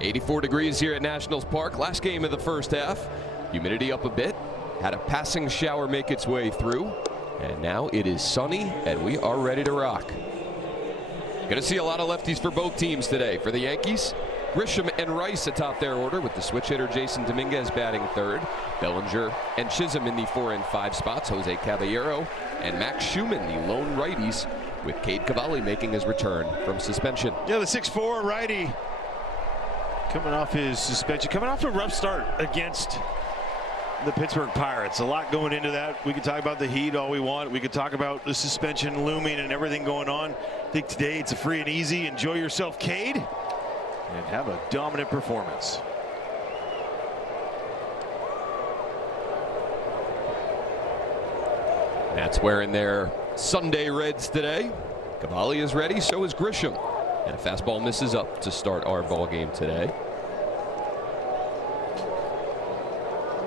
84 degrees here at Nationals Park. Last game of the first half. Humidity up a bit. Had a passing shower make its way through. And now it is sunny and we are ready to rock. Going to see a lot of lefties for both teams today. For the Yankees, Grisham and Rice atop their order, with the switch hitter Jason Dominguez batting third. Bellinger and Chisholm in the 4 and 5 spots. Jose Caballero and Max Schumann, the lone righties, with Cade Cavalli making his return from suspension. Yeah, the 6'4" righty coming off his suspension, coming off a rough start against the Pittsburgh Pirates. A lot going into that. We could talk about the heat all we want. We could talk about the suspension looming and everything going on. I think today it's a free and easy. Enjoy yourself, Cade, and have a dominant performance. That's wearing their Sunday Reds today. Cavalli is ready, so is Grisham. And a fastball misses up to start our ball game today.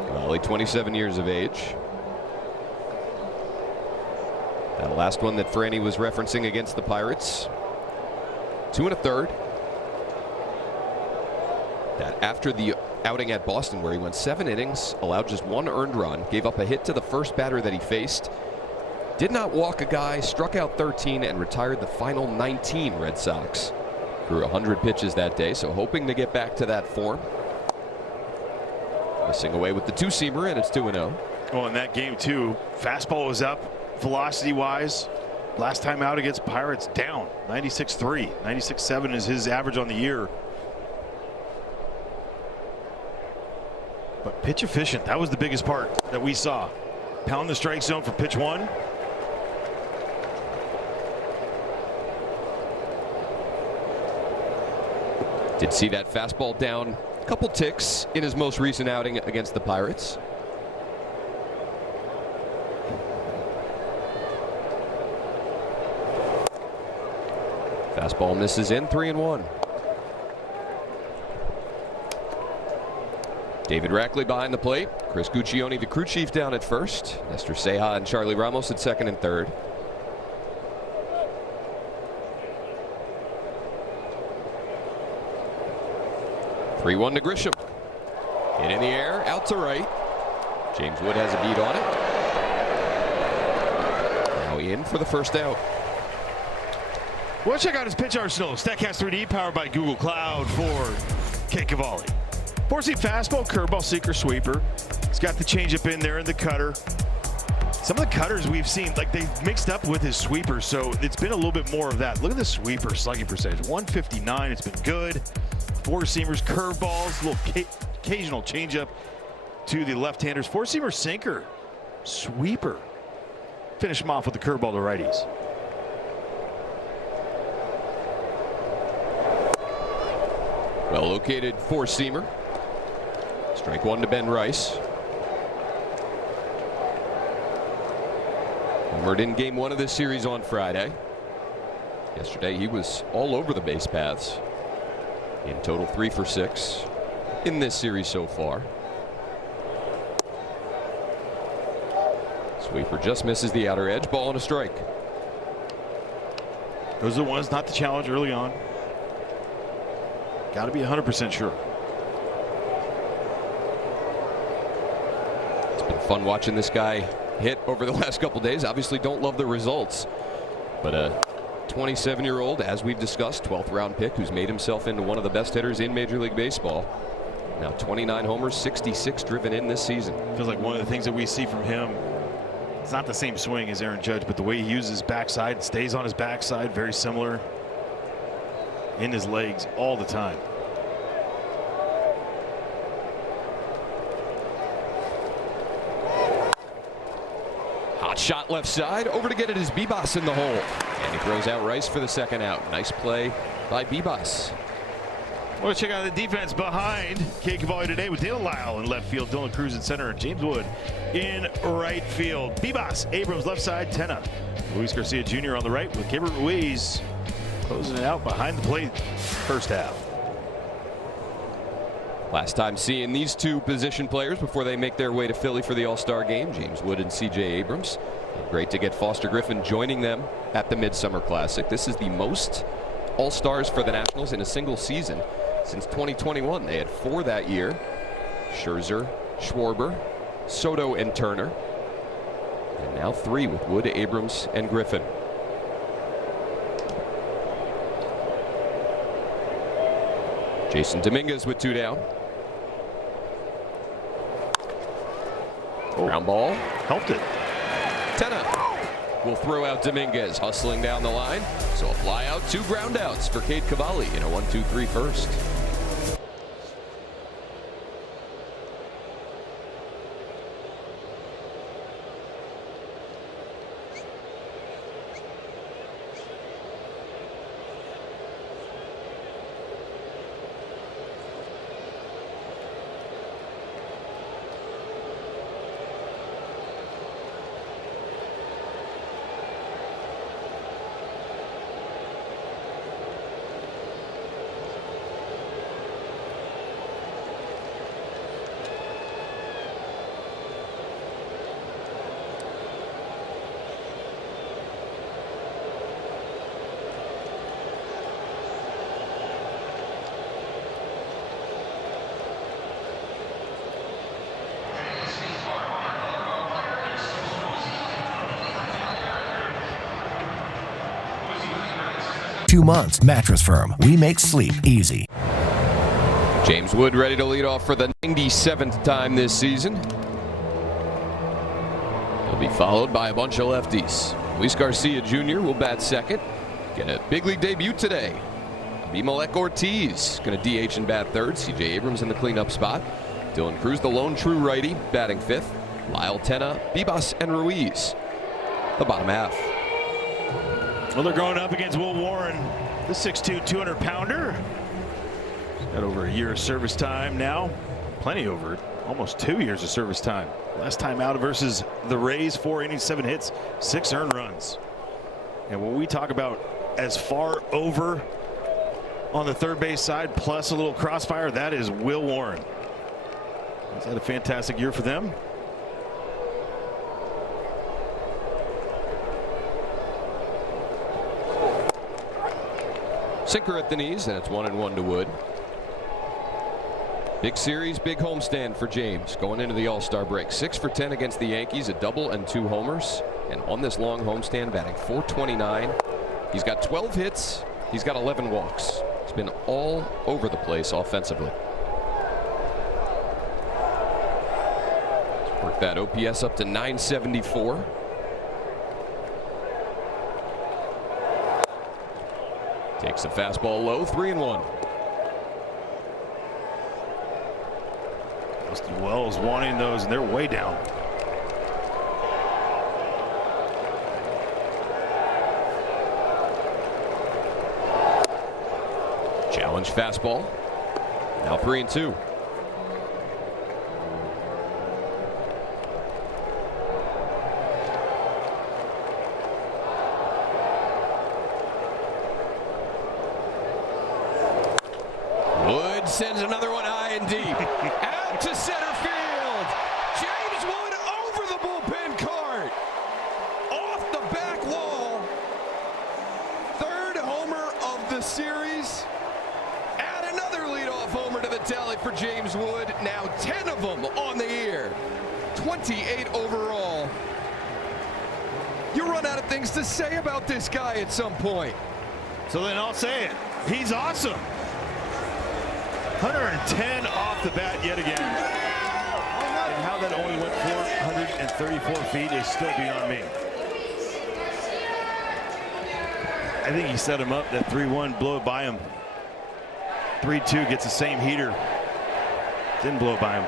Cavalli, 27 years of age. That last one that Franny was referencing against the Pirates. 2 1/3. That after the outing at Boston, where he went 7 innings, allowed just 1 earned run, gave up a hit to the first batter that he faced, did not walk a guy, struck out 13, and retired the final 19 Red Sox. Threw 100 pitches that day, so hoping to get back to that form. Missing away with the 2-seamer, and it's 2-0. Well, in that game too, fastball was up velocity wise. Last time out against Pirates, down 96.3. 96.7 is his average on the year. But pitch efficient, that was the biggest part that we saw. Pound the strike zone for pitch 1. Did see that fastball down a couple ticks in his most recent outing against the Pirates. Fastball misses in, 3-1. David Rackley behind the plate. Chris Guccione, the crew chief, down at first. Nestor Ceja and Charlie Ramos at second and third. 3-1 to Grisham. Hit in the air, out to right. James Wood has a beat on it. Now in for the first out. Well, check out his pitch arsenal. StatCast 3D powered by Google Cloud for Cade Cavalli. 4-seam fastball, curveball, sinker, sweeper. He's got the changeup in there and the cutter. Some of the cutters we've seen, like, they've mixed up with his sweeper, so it's been a little bit more of that. Look at the sweeper slugging percentage, 159. It's been good. 4-seamers, curveballs, little occasional changeup to the left-handers. 4-seamer, sinker, sweeper. Finish him off with the curveball to righties. Well located 4-seamer. Strike 1 to Ben Rice. Homered in game 1 of this series on Friday. Yesterday he was all over the base paths. In total 3 for 6 in this series so far. Sweeper just misses the outer edge. Ball and a strike. Those are the ones not to challenge early on. Got to be 100% sure. It's been fun watching this guy hit over the last couple days. Obviously don't love the results, but a 27-year-old, as we've discussed, 12th round pick, who's made himself into one of the best hitters in Major League Baseball. Now 29 homers, 66 driven in this season. Feels like one of the things that we see from him, it's not the same swing as Aaron Judge, but the way he uses his backside, stays on his backside, very similar in his legs all the time. Hot shot left side, over to get it is Bibas in the hole. And he throws out Rice for the second out. Nice play by Bibas. Well, check out the defense behind Cade Cavalli today with Dale Lyle in left field, Dylan Cruz in center, and James Wood in right field. Bibas, Abrams left side, Tenna. Luis Garcia Jr. on the right with Gabriel Ruiz closing it out behind the plate first half. Last time seeing these two position players before they make their way to Philly for the All-Star game, James Wood and C.J. Abrams. Great to get Foster Griffin joining them at the Midsummer Classic. This is the most All-Stars for the Nationals in a single season Since 2021, they had 4 that year. Scherzer, Schwarber, Soto, and Turner. And now 3 with Wood, Abrams, and Griffin. Jason Dominguez with 2 down. Ground ball. Helped it. Tenna will throw out Dominguez, hustling down the line. So a fly out, 2 ground outs for Cade Cavalli in a 1-2-3 first. Months. Mattress Firm. We make sleep easy. James Wood ready to lead off for the 97th time this season. He'll be followed by a bunch of lefties. Luis Garcia Jr. will bat second. Get a big league debut today. Abimelec Ortiz going to DH and bat third. CJ Abrams in the cleanup spot. Dylan Cruz, the lone true righty, batting fifth. Lyle Tenna, Bibas, and Ruiz, the bottom half. Well, they're going up against Will Warren, the 6'2", 200-pounder. He's got over a year of service time now. Plenty over it. Almost 2 years of service time. Last time out versus the Rays, 4 innings, 7 hits, 6 earned runs. And when we talk about as far over on the third base side, plus a little crossfire, that is Will Warren. He's had a fantastic year for them. Sinker at the knees, and it's 1-1 to Wood. Big series, big homestand for James going into the All-Star break. 6 for 10 against the Yankees, a double and 2 homers. And on this long homestand, batting .429. He's got 12 hits. He's got 11 walks. He's been all over the place offensively. Let's work that OPS up to 974. Takes the fastball low, 3-1. Austin Wells wanting those, and they're way down. Challenge fastball. Now 3-2. Sends another one high and deep. Out to center field. James Wood over the bullpen cart. Off the back wall. 3rd homer of the series. Add another leadoff homer to the tally for James Wood. Now 10 of them on the year. 28 overall. You run out of things to say about this guy at some point. So then I'll say it. He's awesome. 110 off the bat yet again. And how that only went 434 feet is still beyond me. I think he set him up. That 3-1 blow it by him. 3-2 gets the same heater. Didn't blow it by him.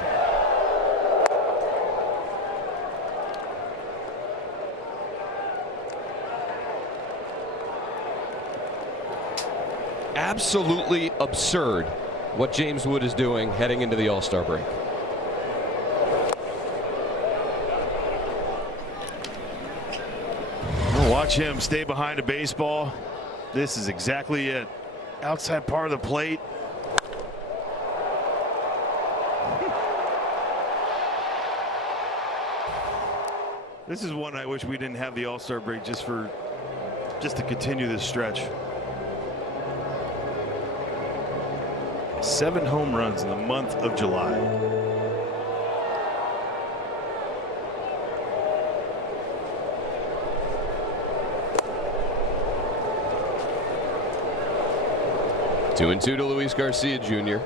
Absolutely absurd what James Wood is doing heading into the All-Star break. Watch him stay behind a baseball. This is exactly it. Outside part of the plate. This is one I wish we didn't have the All-Star break just to continue this stretch. 7 home runs in the month of July. Two and two to Luis Garcia Jr.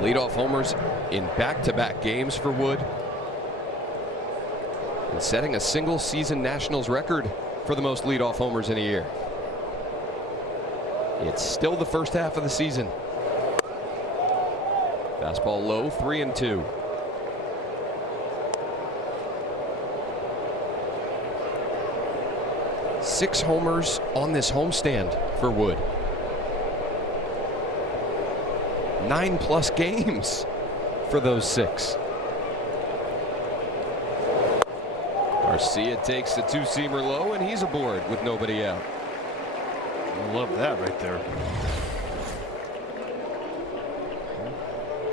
Leadoff homers in back-to-back games for Wood. And setting a single-season Nationals record for the most leadoff homers in a year. It's still the first half of the season. Fastball low, 3-2. Six homers on this homestand for Wood. 9+ games for those 6. Garcia takes the two-seamer low, and he's aboard with nobody out. Love that right there.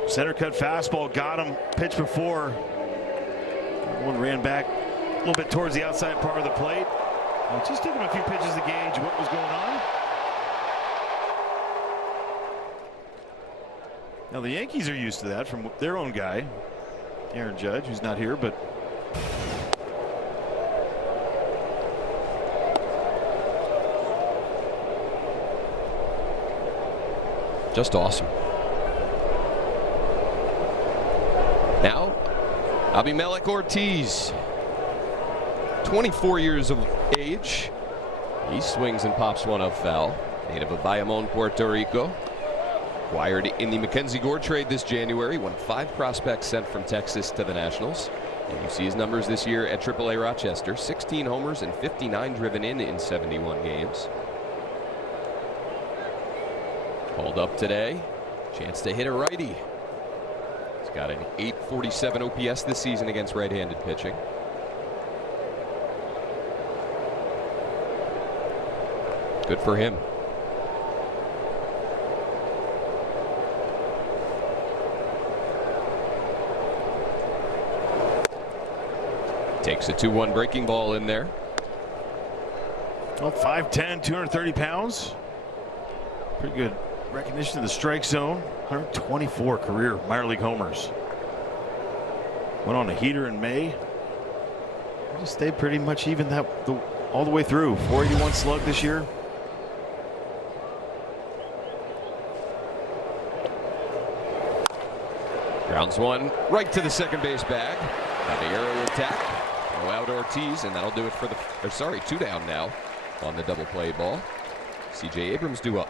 Center cut fastball got him. Pitch before. One ran back a little bit towards the outside part of the plate. Just took him a few pitches to gauge what was going on. Now the Yankees are used to that from their own guy, Aaron Judge, who's not here, but just awesome. Now, Abimelec Ortiz, 24 years of age. He swings and pops one up foul. Native of Bayamon, Puerto Rico. Acquired in the Mackenzie Gore trade this January. One of 5 prospects sent from Texas to the Nationals. And you see his numbers this year at AAA Rochester. 16 homers and 59 driven in 71 games. Called up today. Chance to hit a righty. He's got an .847 OPS this season against right-handed pitching. Good for him. Takes a 2-1 breaking ball in there. Well, 5'10", 230 pounds. Pretty good recognition of the strike zone. 124 career minor league homers. Went on a heater in May. Just stayed pretty much even all the way through. 481 slug this year. Grounds one right to the second base bag. Caballero attack. Throw out Ortiz, and that'll do it for the. 2 down now on the double play ball. C.J. Abrams due up.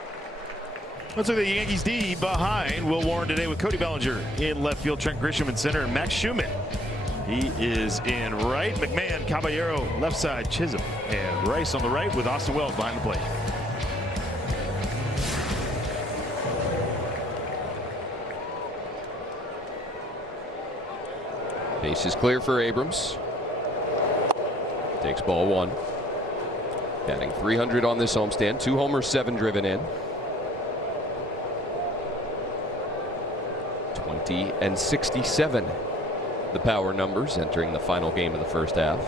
Let's look at the Yankees D behind Will Warren today with Cody Bellinger in left field, Trent Grisham in center, and Max Schumann. He is in right. McMahon, Caballero left side, Chisholm, and Rice on the right with Austin Wells behind the plate. Base is clear for Abrams. Takes ball 1. Batting .300 on this homestand. 2 homers, 7 driven in. 20 and 67. The power numbers entering the final game of the first half.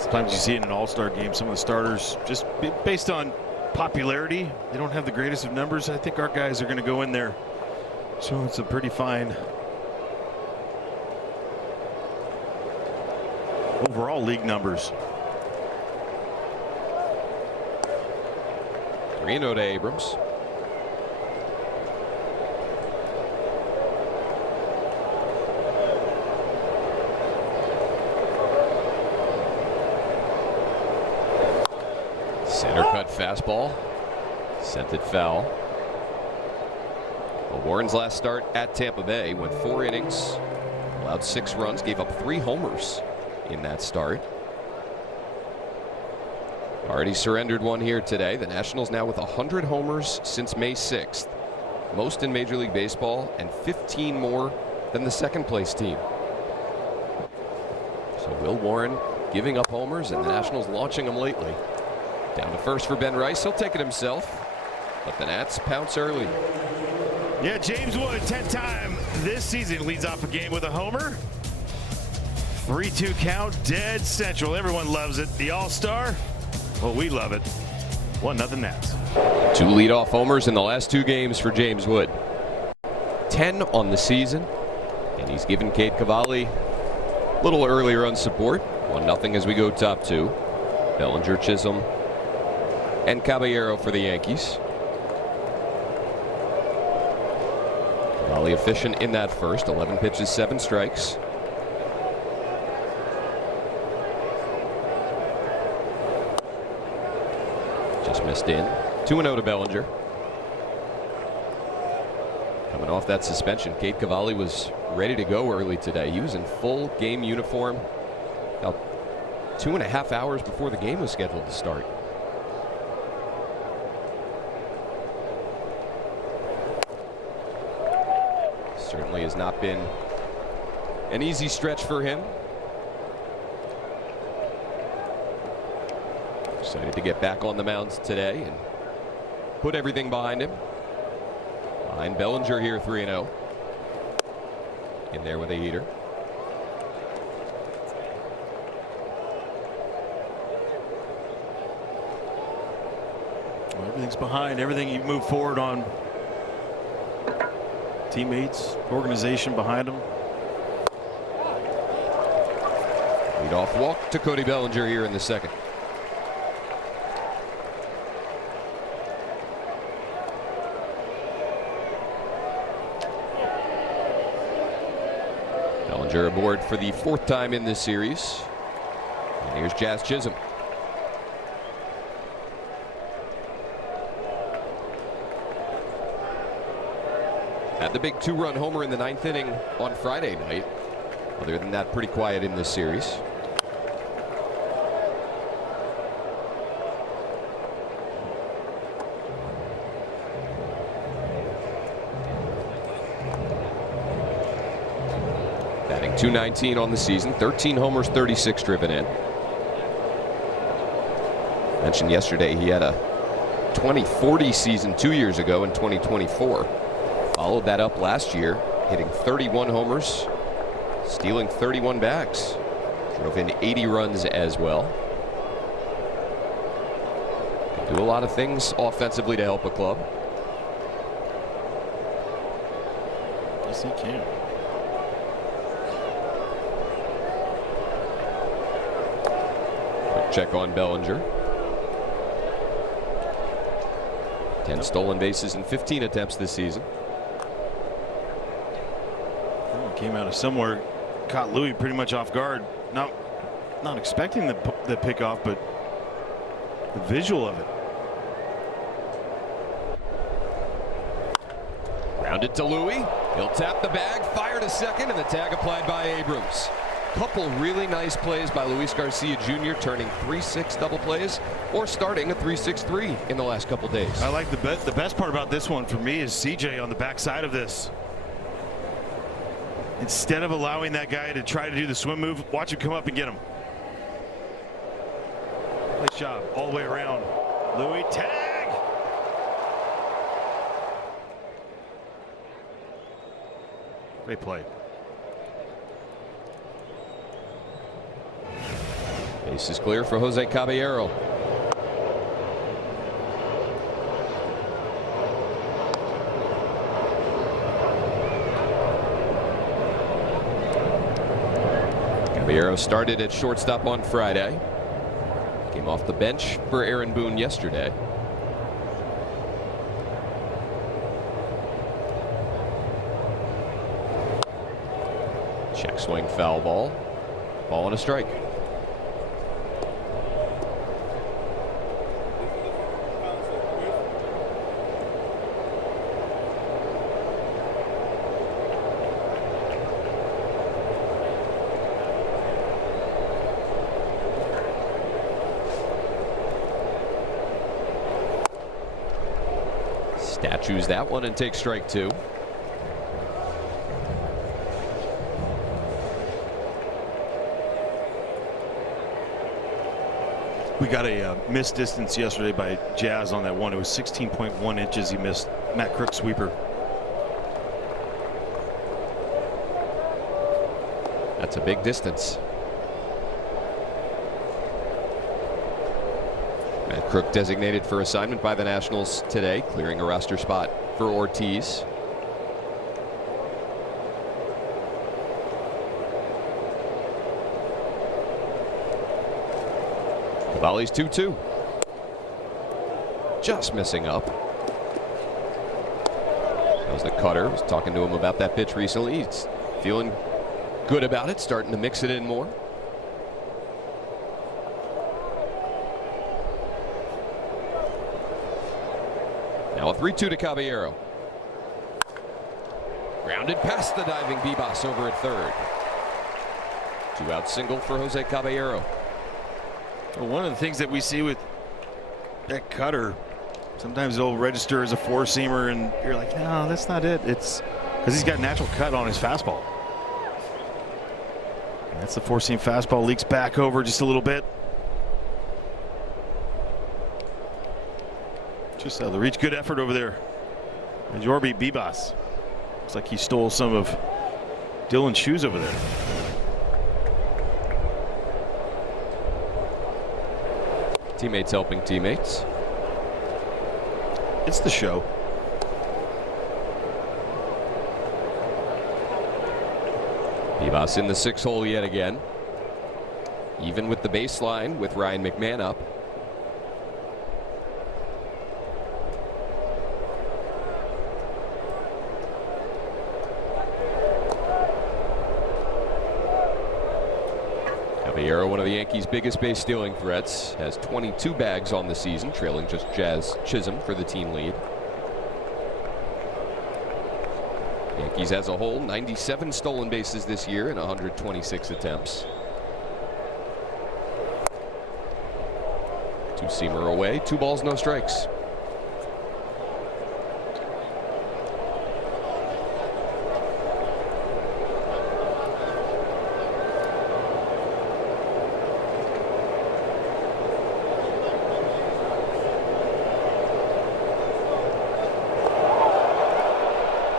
Sometimes you see in an all-star game some of the starters just based on popularity. They don't have the greatest of numbers. I think our guys are going to go in there showing some pretty fine overall league numbers. 3-0 to Abrams. Center cut fastball. Sent it foul. Well, Warren's last start at Tampa Bay went 4 innings, allowed 6 runs, gave up 3 homers in that start. Already surrendered one here today. The Nationals now with 100 homers since May 6th. Most in Major League Baseball and 15 more than the second place team. So Will Warren giving up homers and the Nationals launching them lately. Down to first for Ben Rice. He'll take it himself. But the Nats pounce early. Yeah, James Wood, 10th time this season, leads off a game with a homer. 3-2 count, dead central. Everyone loves it. The All-Star, well, we love it. 1-0 Nats. 2 leadoff homers in the last 2 games for James Wood. 10 on the season, and he's given Cade Cavalli a little earlier on support. 1-0 as we go top 2. Bellinger, Chisholm, and Caballero for the Yankees. Cavalli efficient in that first. 11 pitches, 7 strikes. Just missed in. 2-0 to Bellinger. Coming off that suspension, Cade Cavalli was ready to go early today. He was in full game uniform about 2.5 hours before the game was scheduled to start. Certainly has not been an easy stretch for him. Excited to get back on the mounds today and put everything behind him. Behind Bellinger here, 3-0. In there with a heater. Well, everything's behind. Everything you move forward on. Teammates, organization behind them. Leadoff walk to Cody Bellinger here in the second. Bellinger aboard for the 4th time in this series. And here's Jazz Chisholm. Had the big 2-run homer in the 9th inning on Friday night. Other than that, pretty quiet in this series. Batting .219 on the season, 13 homers, 36 driven in. Mentioned yesterday he had a 2040 season 2 years ago in 2024. Followed that up last year, hitting 31 homers, stealing 31 bags. Drove in 80 runs as well. Can do a lot of things offensively to help a club. Yes, he can. Quick check on Bellinger. 10 stolen bases in 15 attempts this season. Came out of somewhere, caught Louis pretty much off guard. Not expecting the pickoff, but the visual of it. Grounded to Louis. He'll tap the bag, fire to second, and the tag applied by Abrams. Couple really nice plays by Luis Garcia Jr., turning 3-6 double plays or starting a 3-6-3 in the last couple days. I like the best part about this one for me is CJ on the backside of this. Instead of allowing that guy to try to do the swim move, watch him come up and get him. Nice job all the way around. Louis, tag! Great play. Base is clear for Jose Caballero. Caballero started at shortstop on Friday. Came off the bench for Aaron Boone yesterday. Check swing, foul ball. Ball and a strike. Statues that one and takes strike 2. We got a missed distance yesterday by Jazz on that one. It was 16.1 inches he missed. Matt Crook sweeper. That's a big distance. Matt Crook designated for assignment by the Nationals today, clearing a roster spot for Ortiz. Cavalli's 2-2. Just missing up. That was the cutter. I was talking to him about that pitch recently. He's feeling good about it, starting to mix it in more. Now a 3-2 to Caballero. Grounded past the diving Bibas over at third. 2-out single for Jose Caballero. Well, one of the things that we see with that cutter, sometimes they'll register as a four-seamer, and you're like, no, that's not it. It's because he's got natural cut on his fastball. And that's the four-seam fastball, leaks back over just a little bit. Just out of the reach. Good effort over there. And Yorby Bibas. Looks like he stole some of Dylan's shoes over there. Teammates helping teammates. It's the show. Bibas in the 6 hole yet again. Even with the baseline with Ryan McMahon up. Caballero, one of the Yankees' biggest base stealing threats, has 22 bags on the season, trailing just Jazz Chisholm for the team lead. Yankees as a whole, 97 stolen bases this year in 126 attempts. Two-seamer away, 2 balls, no strikes.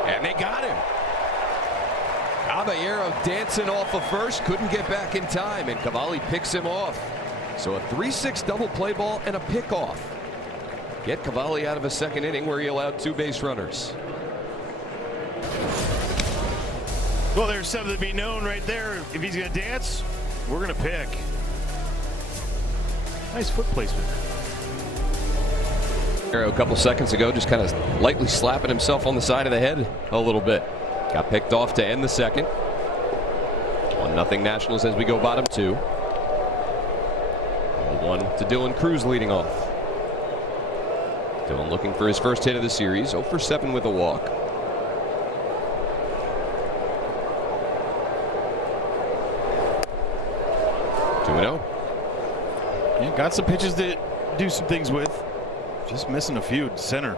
And they got him. Caballero dancing off of first, couldn't get back in time, and Cavalli picks him off. So a 3-6 double play ball and a pickoff. Get Cavalli out of a second inning where he allowed 2 base runners. Well, there's something to be known right there. If he's going to dance, we're going to pick. Nice foot placement. A couple seconds ago, just kind of lightly slapping himself on the side of the head a little bit. Got picked off to end the second. 1-0 Nationals as we go bottom 2. 0-1 to Dylan Cruz leading off. Dylan looking for his first hit of the series. 0 for 7 with a walk. 2-0. Yeah, got some pitches to do some things with. Just missing a few. Center.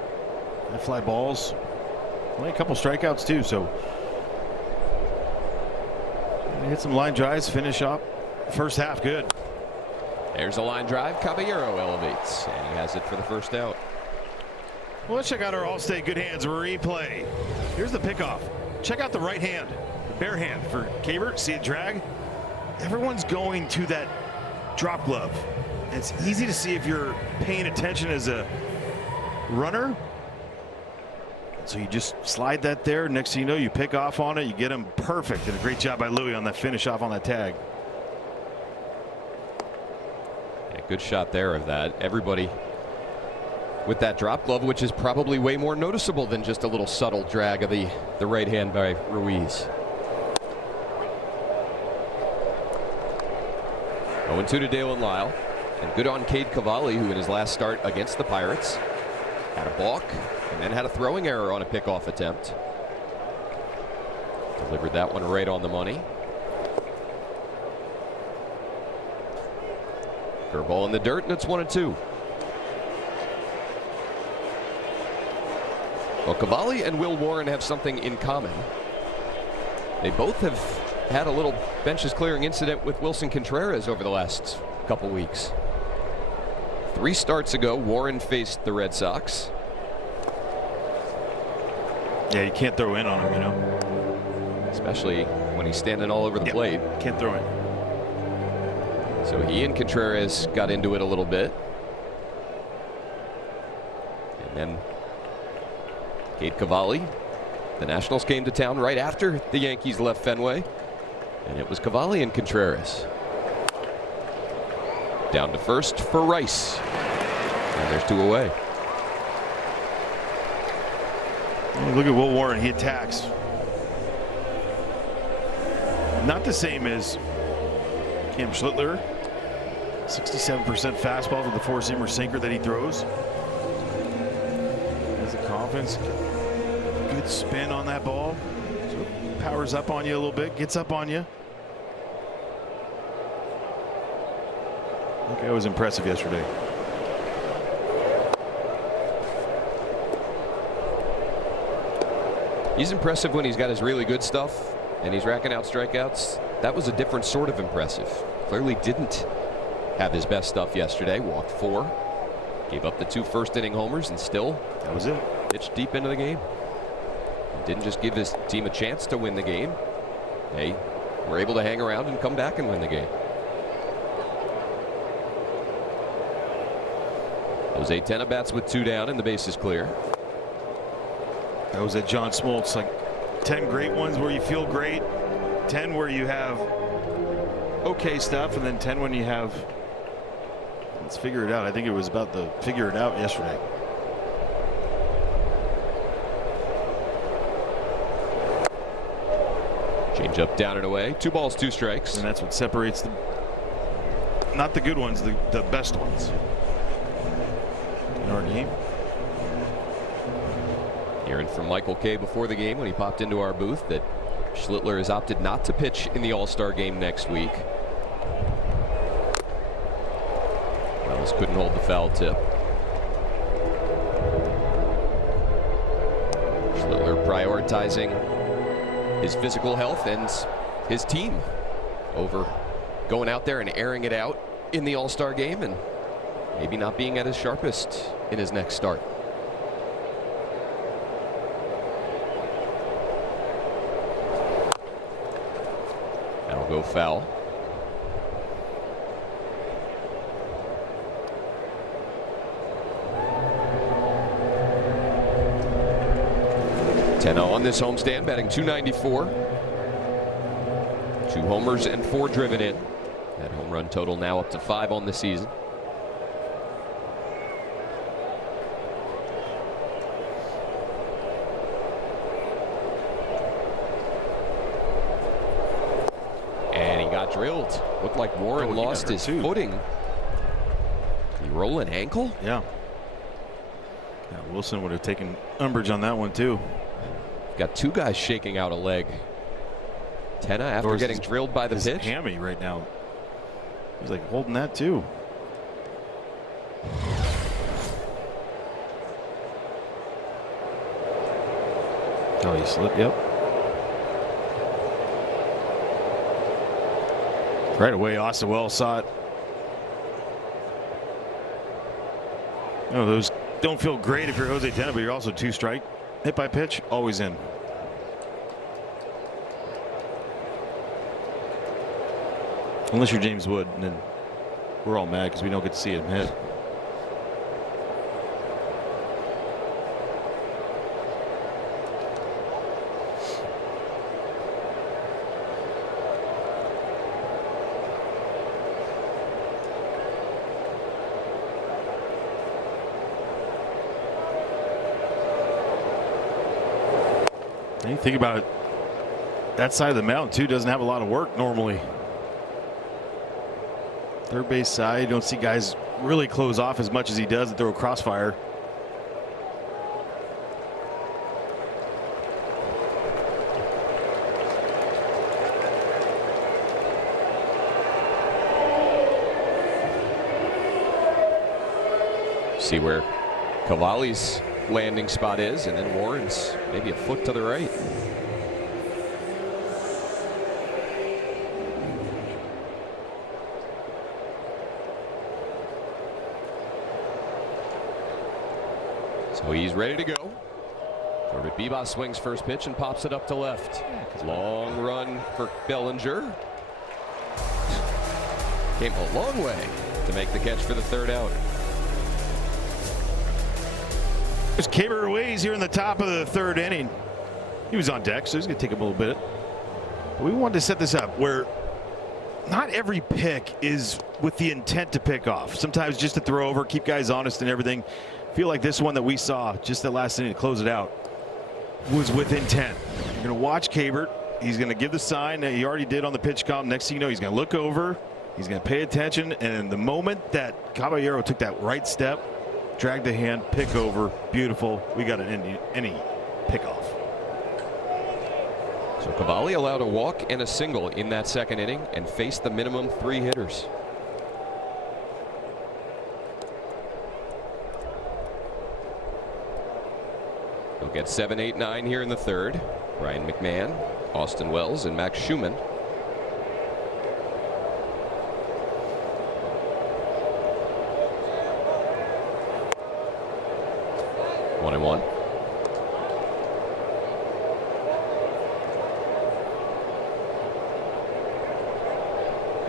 High fly balls. Only a couple strikeouts too, so hit some line drives, finish up first half good. There's a line drive. Caballero elevates, and he has it for the first out. Well, let's check out our All-State good hands replay. Here's the pickoff. Check out the right hand, the bare hand for Cabert. See it drag? Everyone's going to that drop glove. It's easy to see if you're paying attention as a runner. So you just slide that there. Next thing you know, you pick off on it. You get him perfect. And a great job by Louis on that finish off on that tag. Yeah, good shot there of that. Everybody with that drop glove, which is probably way more noticeable than just a little subtle drag of the right hand by Ruiz. 0-2 to Dalen Lyle. And good on Cade Cavalli, who in his last start against the Pirates had a balk and then had a throwing error on a pickoff attempt. Delivered that one right on the money. Curveball in the dirt, and it's 1-2. Well, Cavalli and Will Warren have something in common. They both have had a little benches clearing incident with Wilson Contreras over the last couple weeks. 3 starts ago, Warren faced the Red Sox. Yeah, you can't throw in on him, you know. Especially when he's standing all over the plate. Can't throw in. So he and Contreras got into it a little bit. And Cade Cavalli. The Nationals came to town right after the Yankees left Fenway. And it was Cavalli and Contreras. Down to first for Rice. And there's 2 away. Look at Will Warren. He attacks. Not the same as Cam Schlittler. 67% fastball to the 4-seamer sinker that he throws. Has the confidence. Good spin on that ball. So powers up on you a little bit. Gets up on you. That was impressive yesterday. He's impressive when he's got his really good stuff and he's racking out strikeouts. That was a different sort of impressive. Clearly didn't have his best stuff yesterday. Walked 4, gave up the 2 first-inning homers, and still that was it. Pitched deep into the game. Didn't just give his team a chance to win the game. They were able to hang around and come back and win the game. Jose Tena bats with 2 down and the base is clear. That was at John Smoltz. Like 10 great ones where you feel great, 10 where you have okay stuff, and then 10 when you have let's figure it out. I think it was about the figure it out yesterday. Change up, down and away. 2 balls, 2 strikes. And that's what separates the not the good ones, the best ones in our game. Hearing from Michael Kay before the game when he popped into our booth that Schlittler has opted not to pitch in the All-Star game next week. Wells couldn't hold the foul tip. Schlittler prioritizing his physical health and his team over going out there and airing it out in the All-Star game and maybe not being at his sharpest in his next start. That'll go foul. Tena on this homestand, batting .294. 2 homers and 4 driven in. That home run total now up to 5 on the season. And he got drilled. Looked like Warren lost his footing. Did he roll an ankle? Yeah. Wilson would have taken umbrage on that one too. Got 2 guys shaking out a leg. Tena after getting drilled by the pitch. Hammy right now. He's like holding that too. Oh, he slipped. Yep. Right away, Austin Wells saw it. You know, those don't feel great if you're Jose Tena, but you're also 2 strike. Hit by pitch, always in. Unless you're James Wood, and then we're all mad because we don't get to see him hit. And you think about it, that side of the mountain too doesn't have a lot of work normally. Third base side, you don't see guys really close off as much as he does and throw a crossfire. See where Cavalli's landing spot is, and then Warren's maybe a foot to the right. So he's ready to go. Corbett Bebas swings first pitch and pops it up to left. Long run for Bellinger. Came a long way to make the catch for the 3rd out. There's Caber Ruiz here in the top of the third inning. He was on deck, so he's going to take a little bit. We wanted to set this up where not every pick is with the intent to pick off. Sometimes just to throw over, keep guys honest and everything. I feel like this one that we saw just the last inning to close it out was with intent. You're going to watch Caber. He's going to give the sign that he already did on the pitch count. Next thing you know, he's going to look over. He's going to pay attention. And the moment that Caballero took that right step, dragged the hand, pick over, beautiful. We got an inning pickoff. So Cavalli allowed a walk and a single in that second inning and faced the minimum 3 hitters. He'll get 7, 8, 9 here in the third. Ryan McMahon, Austin Wells, and Max Schumann. One and one.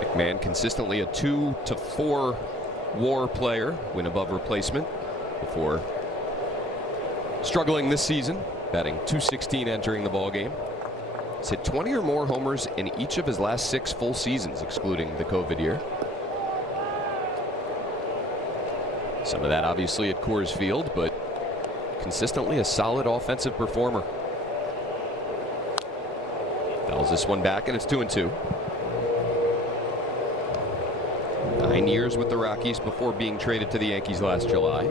McMahon consistently a 2 to 4 WAR player, win above replacement, before struggling this season, batting .216 entering the ballgame. He's hit 20 or more homers in each of his last 6 full seasons, excluding the COVID year. Some of that obviously at Coors Field, but consistently a solid offensive performer. Fouls this one back, and it's 2-2. 9 years with the Rockies before being traded to the Yankees last July.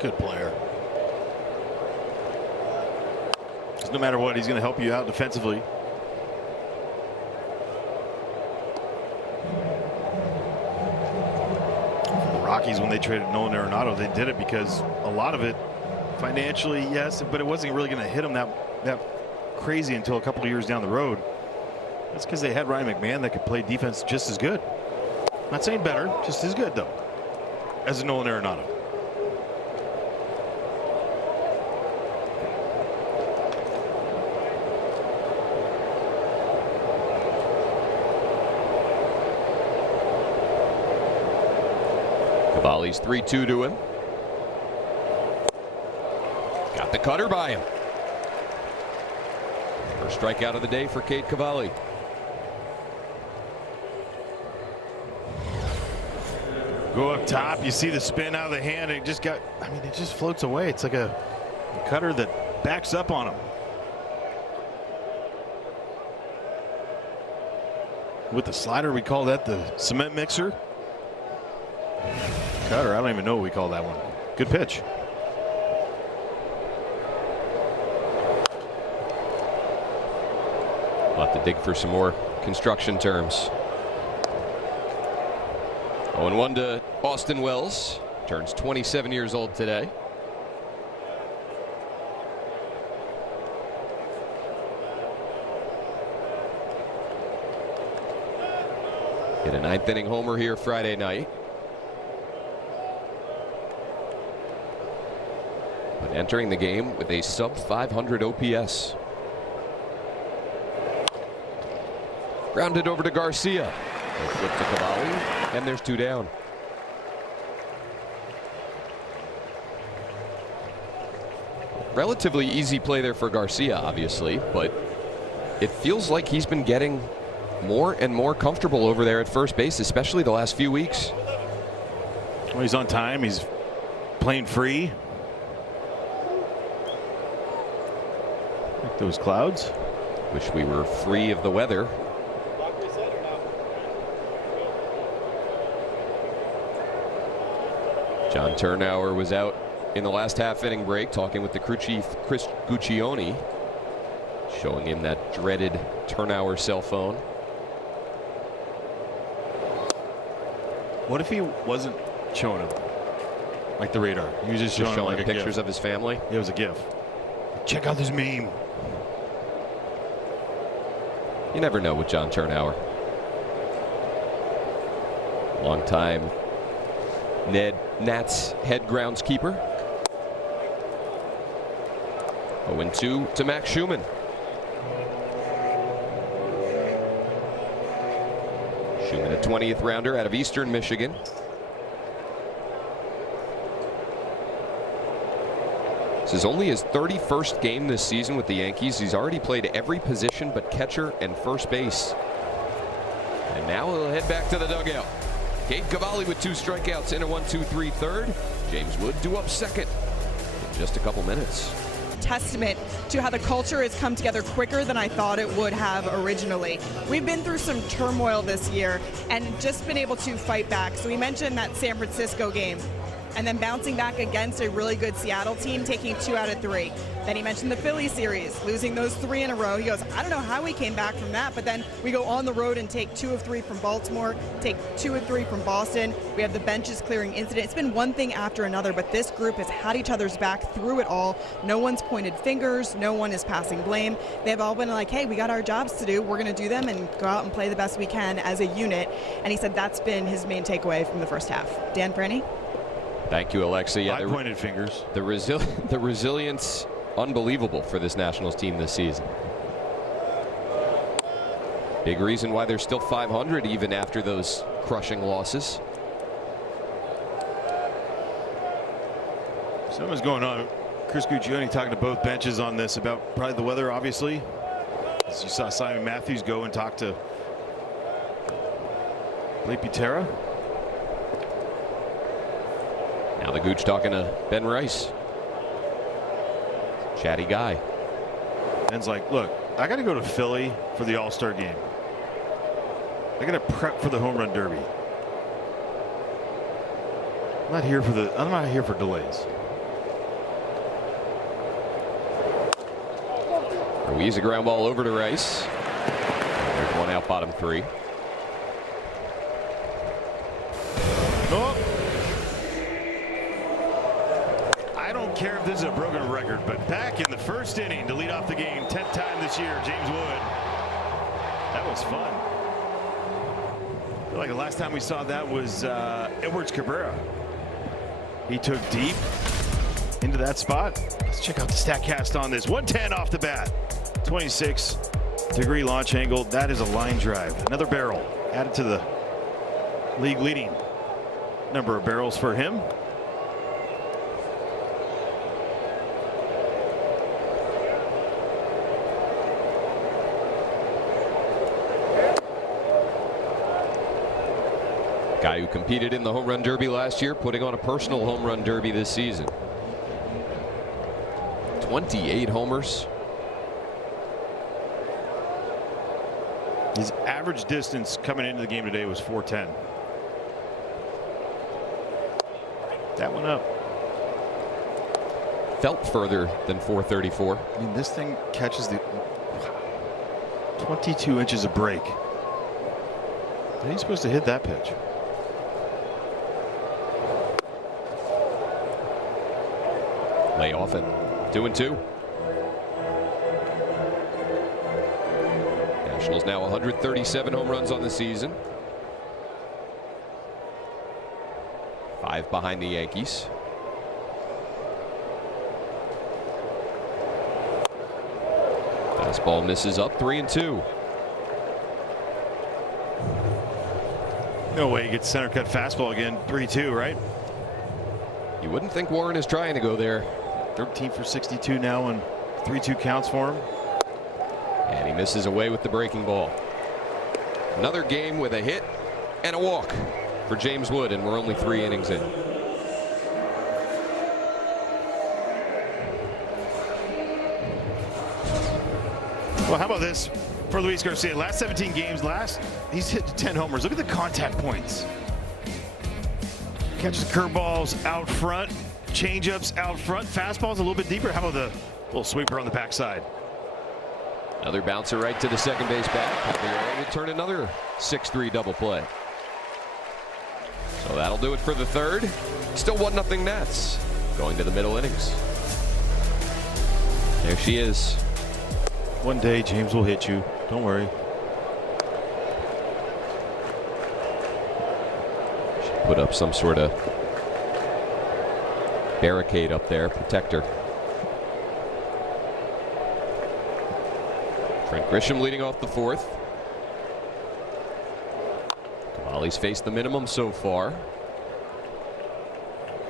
Good player. Because no matter what, he's going to help you out defensively. The Rockies, when they traded Nolan Arenado, they did it because a lot of it financially, yes, but it wasn't really going to hit them that crazy until a couple of years down the road. That's because they had Ryan McMahon that could play defense just as good. Not saying better, just as good though, as a Nolan Arenado. Cavalli's 3-2 to him. Got the cutter by him. First strikeout of the day for Cade Cavalli. Go up top, you see the spin out of the hand, and it just got, I mean, it just floats away. It's like a cutter that backs up on him. With the slider, we call that the cement mixer. Cutter, I don't even know what we call that one. Good pitch. We'll have to dig for some more construction terms. 0-1 to Austin Wells. Turns 27 years old today. Hit a 9th inning homer here Friday night. But entering the game with a sub 500 OPS. Grounded over to Garcia. They'll flip to Cavalli, and there's 2 down. Relatively easy play there for Garcia, obviously, but it feels like he's been getting more and more comfortable over there at first base, especially the last few weeks. Well, he's on time. He's playing free. Like those clouds. Wish we were free of the weather. John Turnauer was out in the last half-inning break talking with the crew chief, Chris Guccione, showing him that dreaded Turnauer cell phone. What if he wasn't showing him like the radar? He was just showing him like pictures of his family. It was a GIF. Check out this meme. You never know with John Turnauer. Long time Nats head groundskeeper. 0-2 to Max Schumann. Schumann, a 20th rounder out of Eastern Michigan. This is only his 31st game this season with the Yankees. He's already played every position but catcher and first base. And now he'll head back to the dugout. Gabe Cavalli with 2 strikeouts in a 1-2-3 third. James Wood due up second in just a couple minutes. Testament to how the culture has come together quicker than I thought it would have originally. We've been through some turmoil this year and just been able to fight back. So we mentioned that San Francisco game and then bouncing back against a really good Seattle team, taking 2 out of 3. Then he mentioned the Philly series, losing those 3 in a row. He goes, I don't know how we came back from that, but then we go on the road and take 2 of 3 from Baltimore, take 2 of 3 from Boston. We have the benches clearing incident. It's been one thing after another, but this group has had each other's back through it all. No one's pointed fingers. No one is passing blame. They've all been like, hey, we got our jobs to do. We're going to do them and go out and play the best we can as a unit. And he said that's been his main takeaway from the first half. Dan Franny? Thank you, Alexi. Yeah, I pointed fingers. The resilience, unbelievable for this Nationals team this season. Big reason why they're still 500 even after those crushing losses. Something's going on. Chris Guccione talking to both benches on this about probably the weather, obviously. As you saw Simon Matthews go and talk to Blake Butera. Now the Gooch talking to Ben Rice. Chatty guy. Ben's like, look, I got to go to Philly for the All-Star game. I got to prep for the home run derby. I'm not here for delays. Ruiz, a ground ball over to Rice. There's one out, bottom 3. Oh. I don't care if this is a broken record, but back in the first inning to lead off the game, 10th time this year, James Wood. That was fun. I feel like the last time we saw that was Edwards Cabrera. He took deep into that spot. Let's check out the StatCast on this. 110 off the bat. 26-degree launch angle. That is a line drive. Another barrel added to the league leading number of barrels for him. Guy who competed in the home run derby last year, putting on a personal home run derby this season. 28 homers. His average distance coming into the game today was 410. That one up. Felt further than 434. I mean, this thing catches the 22 inches of break. How are you supposed to hit that pitch? Lay off it. 2-2. Nationals now 137 home runs on the season. 5 behind the Yankees. Fastball misses up, 3-2. No way he gets center cut fastball again. 3-2, right? You wouldn't think Warren is trying to go there. 13 for 62 now, and 3-2 counts for him. And he misses away with the breaking ball. Another game with a hit and a walk for James Wood, and we're only 3 innings in. Well, how about this for Luis Garcia? Last 17 games, he's hit 10 homers. Look at the contact points. Catches curveballs out front, changeups out front, fastballs a little bit deeper. How about the little sweeper on the backside? Another bouncer right to the second base back. Javier would turn another 6-3 double play. So that'll do it for the third. Still 1-0 Nats. Going to the middle innings. There she is. One day James will hit you. Don't worry. Should put up some sort of barricade up there, protector. Trent Grisham leading off the fourth. Cavalli's faced the minimum so far.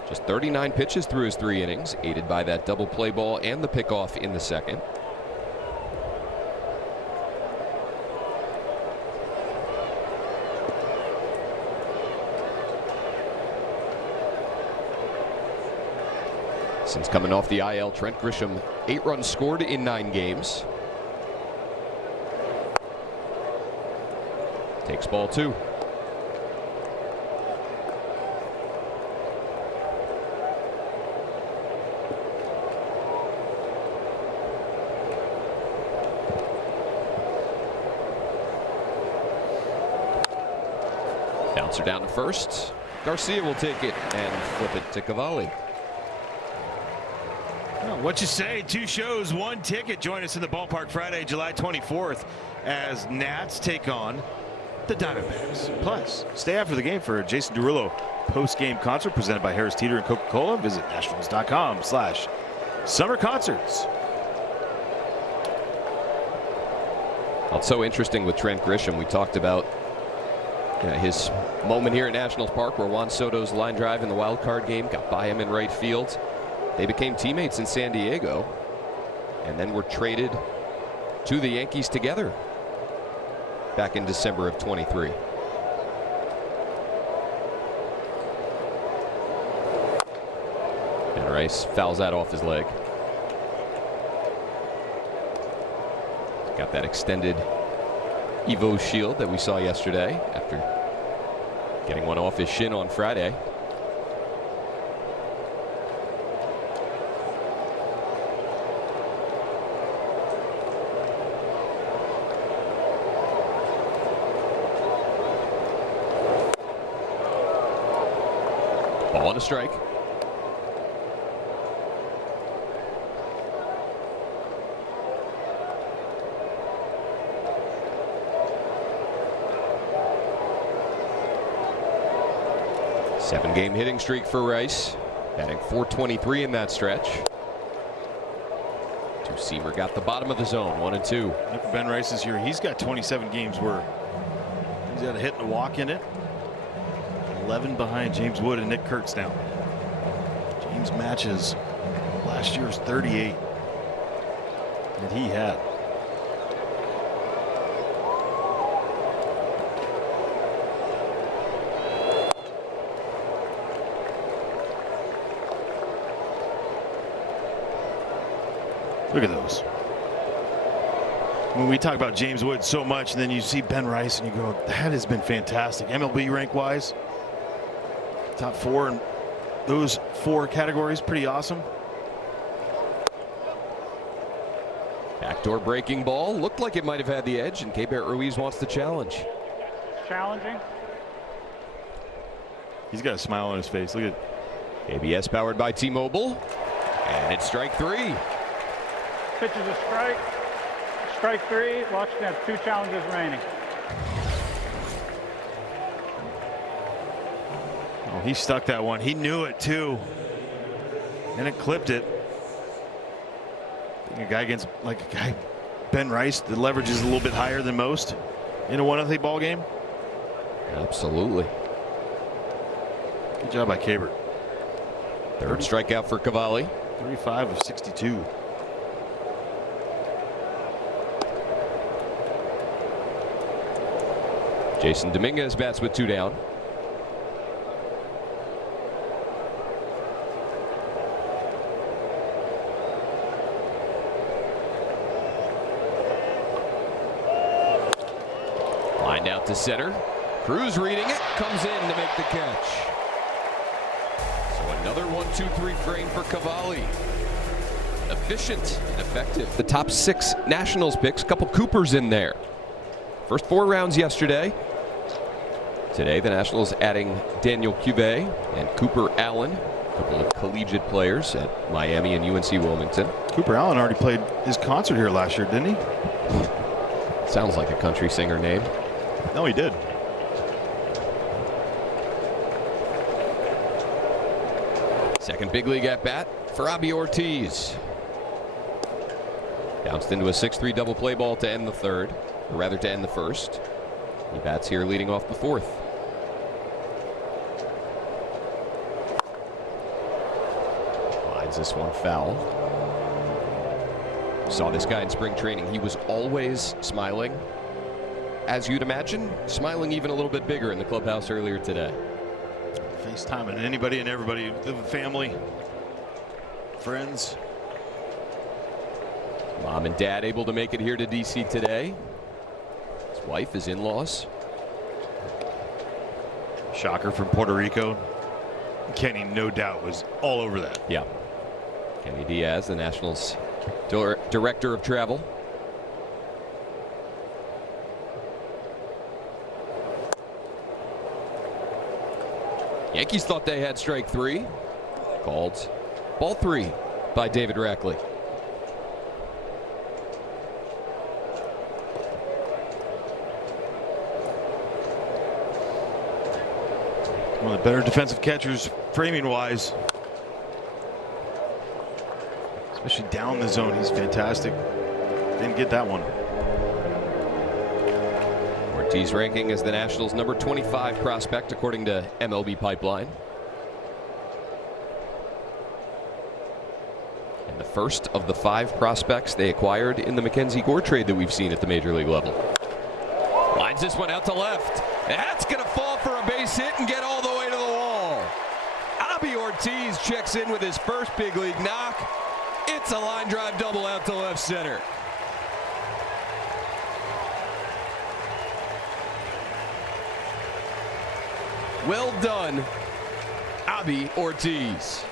Just 39 pitches through his 3 innings, aided by that double play ball and the pickoff in the second. Since coming off the IL, Trent Grisham, 8 runs scored in 9 games. Takes ball 2. Bouncer down to first. Garcia will take it and flip it to Cavalli. Well, what you say? 2 shows, 1 ticket. Join us in the ballpark Friday, July 24th, as Nats take on the Diamondbacks. Plus, stay after the game for a Jason Derulo post-game concert presented by Harris Teeter and Coca-Cola. Visit nationals.com/summer concerts. Well, it's so interesting with Trent Grisham. We talked about his moment here at Nationals Park where Juan Soto's line drive in the wild card game got by him in right field. They became teammates in San Diego and then were traded to the Yankees together back in December of 23. And Rice fouls that off his leg. Got that extended Evo shield that we saw yesterday after getting one off his shin on Friday. Ball on a strike. Seven-game hitting streak for Rice, batting .423 in that stretch. Two-seamer got the bottom of the zone, 1-2. Look at Ben Rice this year. He's got 27 games where he's got a hit and a walk in it. 11 behind James Wood and Nick Kurtz now. James matches last year's 38 that he had. Look at those. When we talk about James Wood so much, and then you see Ben Rice and you go, that has been fantastic. MLB rank wise, top 4 in those 4 categories, pretty awesome. Backdoor breaking ball looked like it might have had the edge, and Keibert Ruiz wants the challenge. Challenging. He's got a smile on his face. Look at ABS powered by T-Mobile, and it's strike 3. Pitch is a strike. Strike 3. Washington has 2 challenges remaining. Oh, he stuck that one. He knew it too, and it clipped it. A guy against Ben Rice, the leverage is a little bit higher than most in a 1-0 ball game. Absolutely. Good job by Keibert. Third strikeout for Cavalli. 35 of 62. Jason Dominguez bats with 2 down. Lined out to center. Cruz reading it, comes in to make the catch. So another 1-2-3 frame for Cavalli. Efficient and effective. The top 6 Nationals picks, a couple Coopers in there. First 4 rounds yesterday. Today the Nationals adding Daniel Cuvée and Cooper Allen, a couple of collegiate players at Miami and UNC Wilmington. Cooper Allen already played his concert here last year, didn't he? Sounds like a country singer name. No, he did. Second big league at bat for Abby Ortiz. Bounced into a 6-3 double play ball to end the third, or rather to end the first. He bats here leading off the 4th. Lines this one foul. Saw this guy in spring training. He was always smiling. As you'd imagine, smiling even a little bit bigger in the clubhouse earlier today. FaceTiming anybody and everybody, the family, friends. Mom and dad able to make it here to DC today. His wife, his in-laws. Shocker from Puerto Rico. Kenny, no doubt, was all over that. Yeah. Kenny Diaz, the Nationals director of travel. Yankees thought they had strike three. Called ball three by David Rackley. One of the better defensive catchers, framing wise. Especially down the zone, he's fantastic. Didn't get that one. Ortiz ranking as the Nationals' number 25 prospect according to MLB Pipeline. And the first of the 5 prospects they acquired in the Mackenzie Gore trade that we've seen at the major league level. Lines this one out to left. That's going to fall for a base hit and get all the way to the wall. Abby Ortiz checks in with his first big league knock. It's a line drive double out to left center. Well done, Abby Ortiz.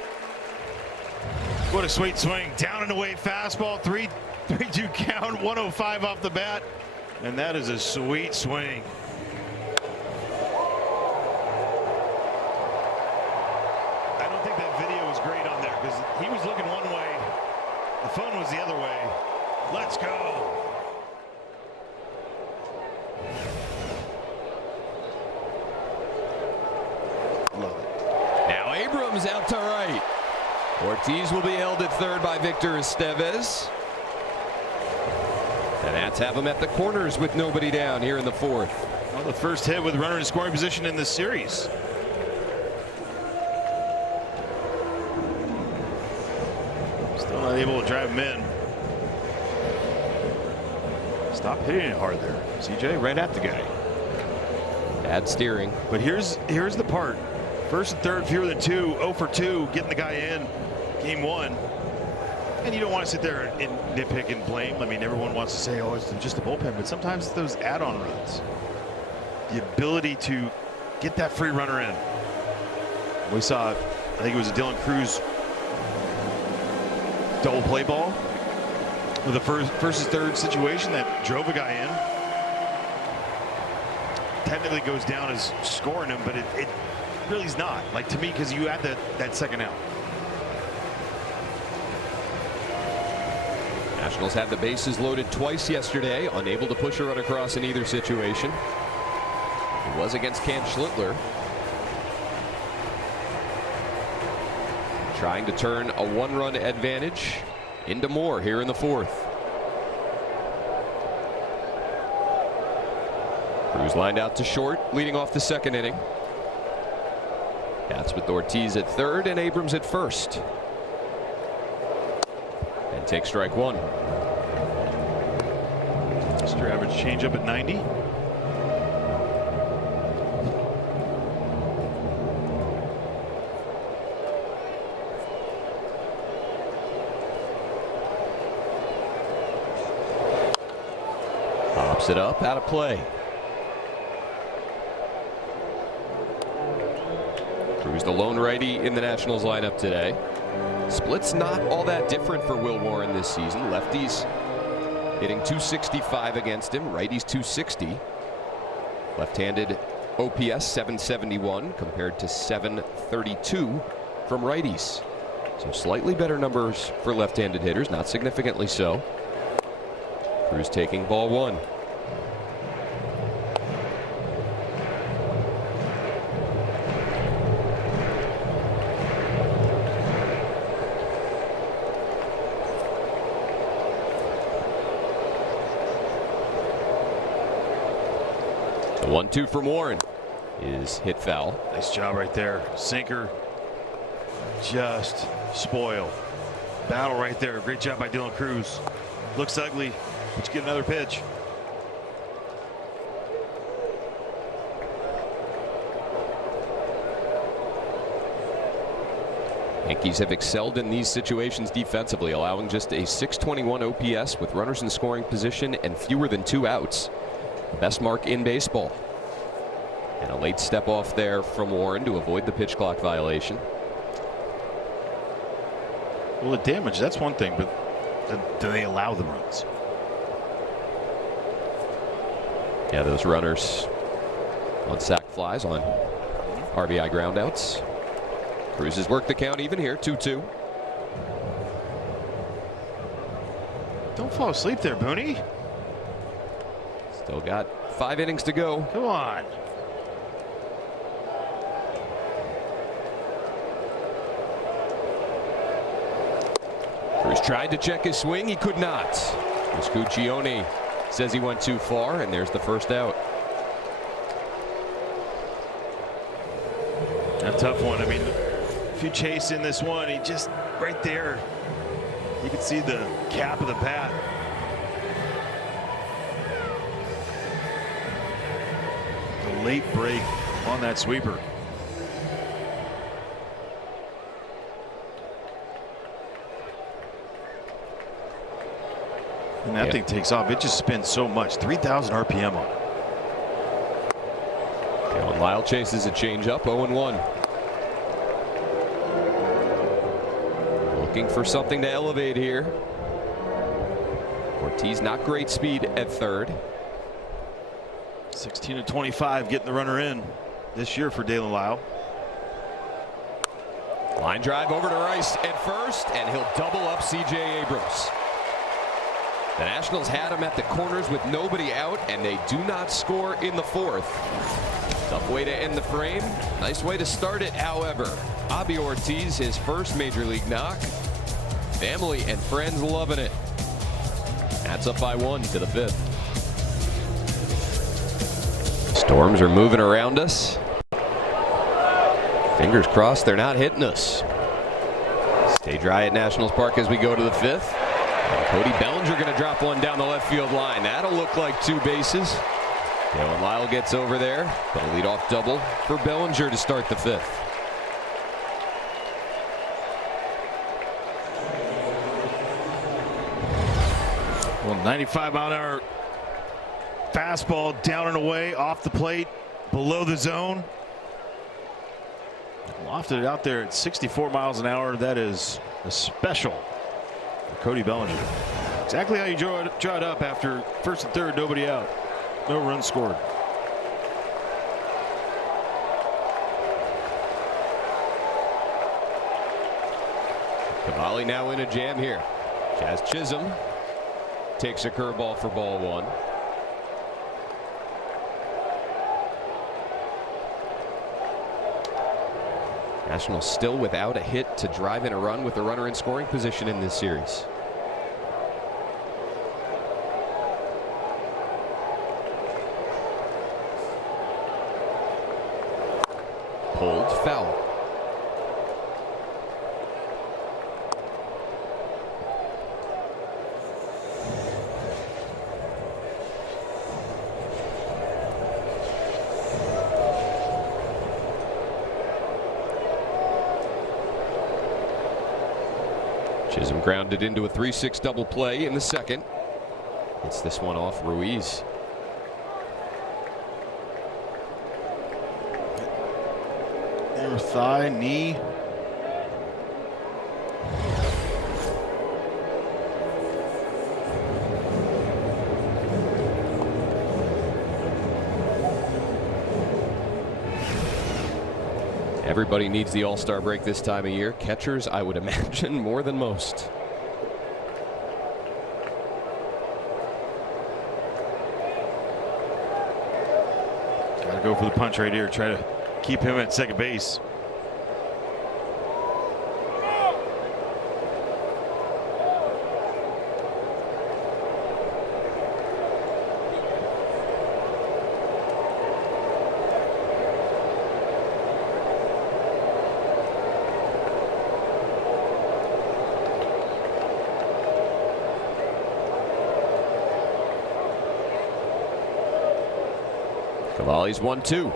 What a sweet swing. Down and away fastball. 3-2 count. 105 off the bat. And that is a sweet swing. I don't think that video was great on there because he was looking one way. The phone was the other way. Let's go. Love it. Now Abrams out to right. Ortiz will be held at third by Victor Estevez. The Nats have him at the corners with nobody down here in the 4th. Well, the first hit with runner in scoring position in this series. Still not able to drive him in. Stop hitting it hard there, CJ. Right at the guy. Bad steering. But here's the part. First and third, fewer than 2. 0 for 2, getting the guy in. Game 1. And you don't want to sit there and nitpick and blame. I mean, everyone wants to say, oh, it's just a bullpen. But sometimes it's those add-on runs. The ability to get that free runner in. We saw, I think it was a Dylan Cruz double play ball with a versus third situation that drove a guy in. Technically goes down as scoring him, but it really is not. Like, to me, because you had that second out. Nationals had the bases loaded twice yesterday, unable to push a run across in either situation. It was against Cam Schlittler. Trying to turn a 1-run advantage into more here in the 4th. Cruz lined out to short, leading off the 2nd inning. That's with Ortiz at third and Abrams at first. And take strike 1. Just your average changeup at 90. Pops it up, out of play. Cruz, the lone righty in the Nationals lineup today. Split's not all that different for Will Warren this season. Lefties hitting .265 against him, righties .260. Left-handed OPS 771 compared to 732 from righties. So slightly better numbers for left-handed hitters, not significantly so. Cruz taking ball 1. The 1-2 from Warren is hit foul. Nice job right there. Sinker just spoil. Battle right there. Great job by Dylan Cruz. Looks ugly, but you get another pitch. Yankees have excelled in these situations defensively, allowing just a .621 OPS with runners in scoring position and fewer than 2 outs. Best mark in baseball. And a late step off there from Warren to avoid the pitch clock violation. Well, the damage, that's one thing, but do they allow the runs? Yeah, those runners on sac flies, on RBI groundouts. Cruz has worked the count even here, 2-2. Don't fall asleep there, Booney. Still got 5 innings to go. Come on. Cruz tried to check his swing. He could not. Cuccione says he went too far, and there's the first out. A tough one. I mean, if you chase in this one, he just right there. You can see the cap of the bat. The late break on that sweeper. And that thing takes off. It just spins so much. 3,000 RPM on it. And Lyle chases a changeup, 0-1. Looking for something to elevate here. Ortiz not great speed at third. 16-25 getting the runner in this year for Dalen Lyle. Line drive over to Rice at first, and he'll double up C.J. Abrams. The Nationals had him at the corners with nobody out, and they do not score in the fourth. Tough way to end the frame. Nice way to start it, however. Javi Ortiz, his first major league knock. Family and friends loving it. That's up by 1 to the 5th. Storms are moving around us. Fingers crossed they're not hitting us. Stay dry at Nationals Park as we go to the 5th. And Cody Bellinger going to drop one down the left field line. That'll look like 2 bases. Dalen Lyle gets over there. But a leadoff double for Bellinger to start the 5th. Well, 95-mile-an-hour fastball down and away, off the plate, below the zone. Lofted it out there at 64 miles an hour. That is a special for Cody Bellinger. Exactly how you draw it up after first and third, nobody out. No runs scored. Cavalli now in a jam here. Jazz Chisholm takes a curveball for ball 1. Nationals still without a hit to drive in a run with a runner in scoring position in this series. Pulled, foul. Chisholm grounded into a 3-6 double play in the second. Gets this one off Ruiz. Their thigh, knee. Everybody needs the All-Star break this time of year. Catchers, I would imagine, more than most. Gotta go for the punch right here. Try to keep him at second base. Cavalli's 1-2.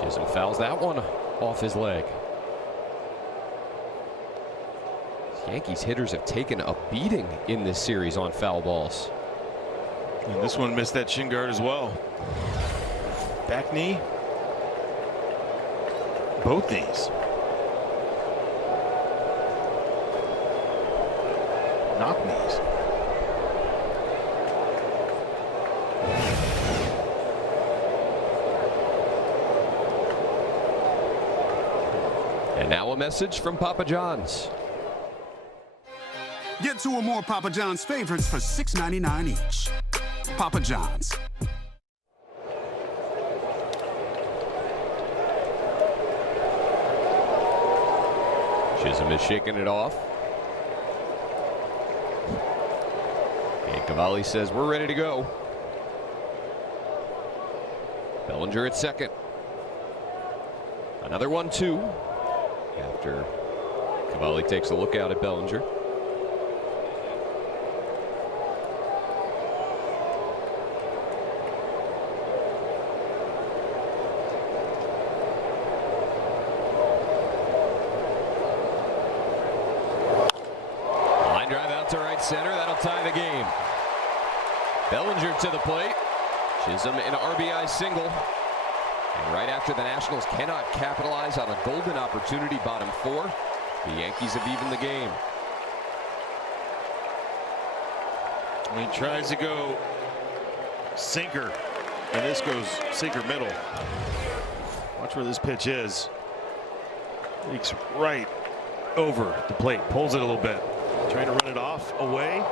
Chisholm fouls that one off his leg. Yankees hitters have taken a beating in this series on foul balls. And this one missed that shin guard as well. Back knee. Both knees. Knock knees. And now a message from Papa John's. Get two or more Papa John's favorites for $6.99 each. Papa John's. Chisholm is shaking it off. And Cavalli says we're ready to go. Bellinger at second. Another 1-2 after Cavalli takes a look out at Bellinger. Line drive out to right center. That'll tie the game. Bellinger to the plate. Chisholm an RBI single. And right after the Nationals cannot capitalize on a golden opportunity, bottom four, the Yankees have evened the game. He tries to go sinker, and this goes sinker middle. Watch where this pitch is. Leaks right over the plate, pulls it a little bit, trying to run it off away.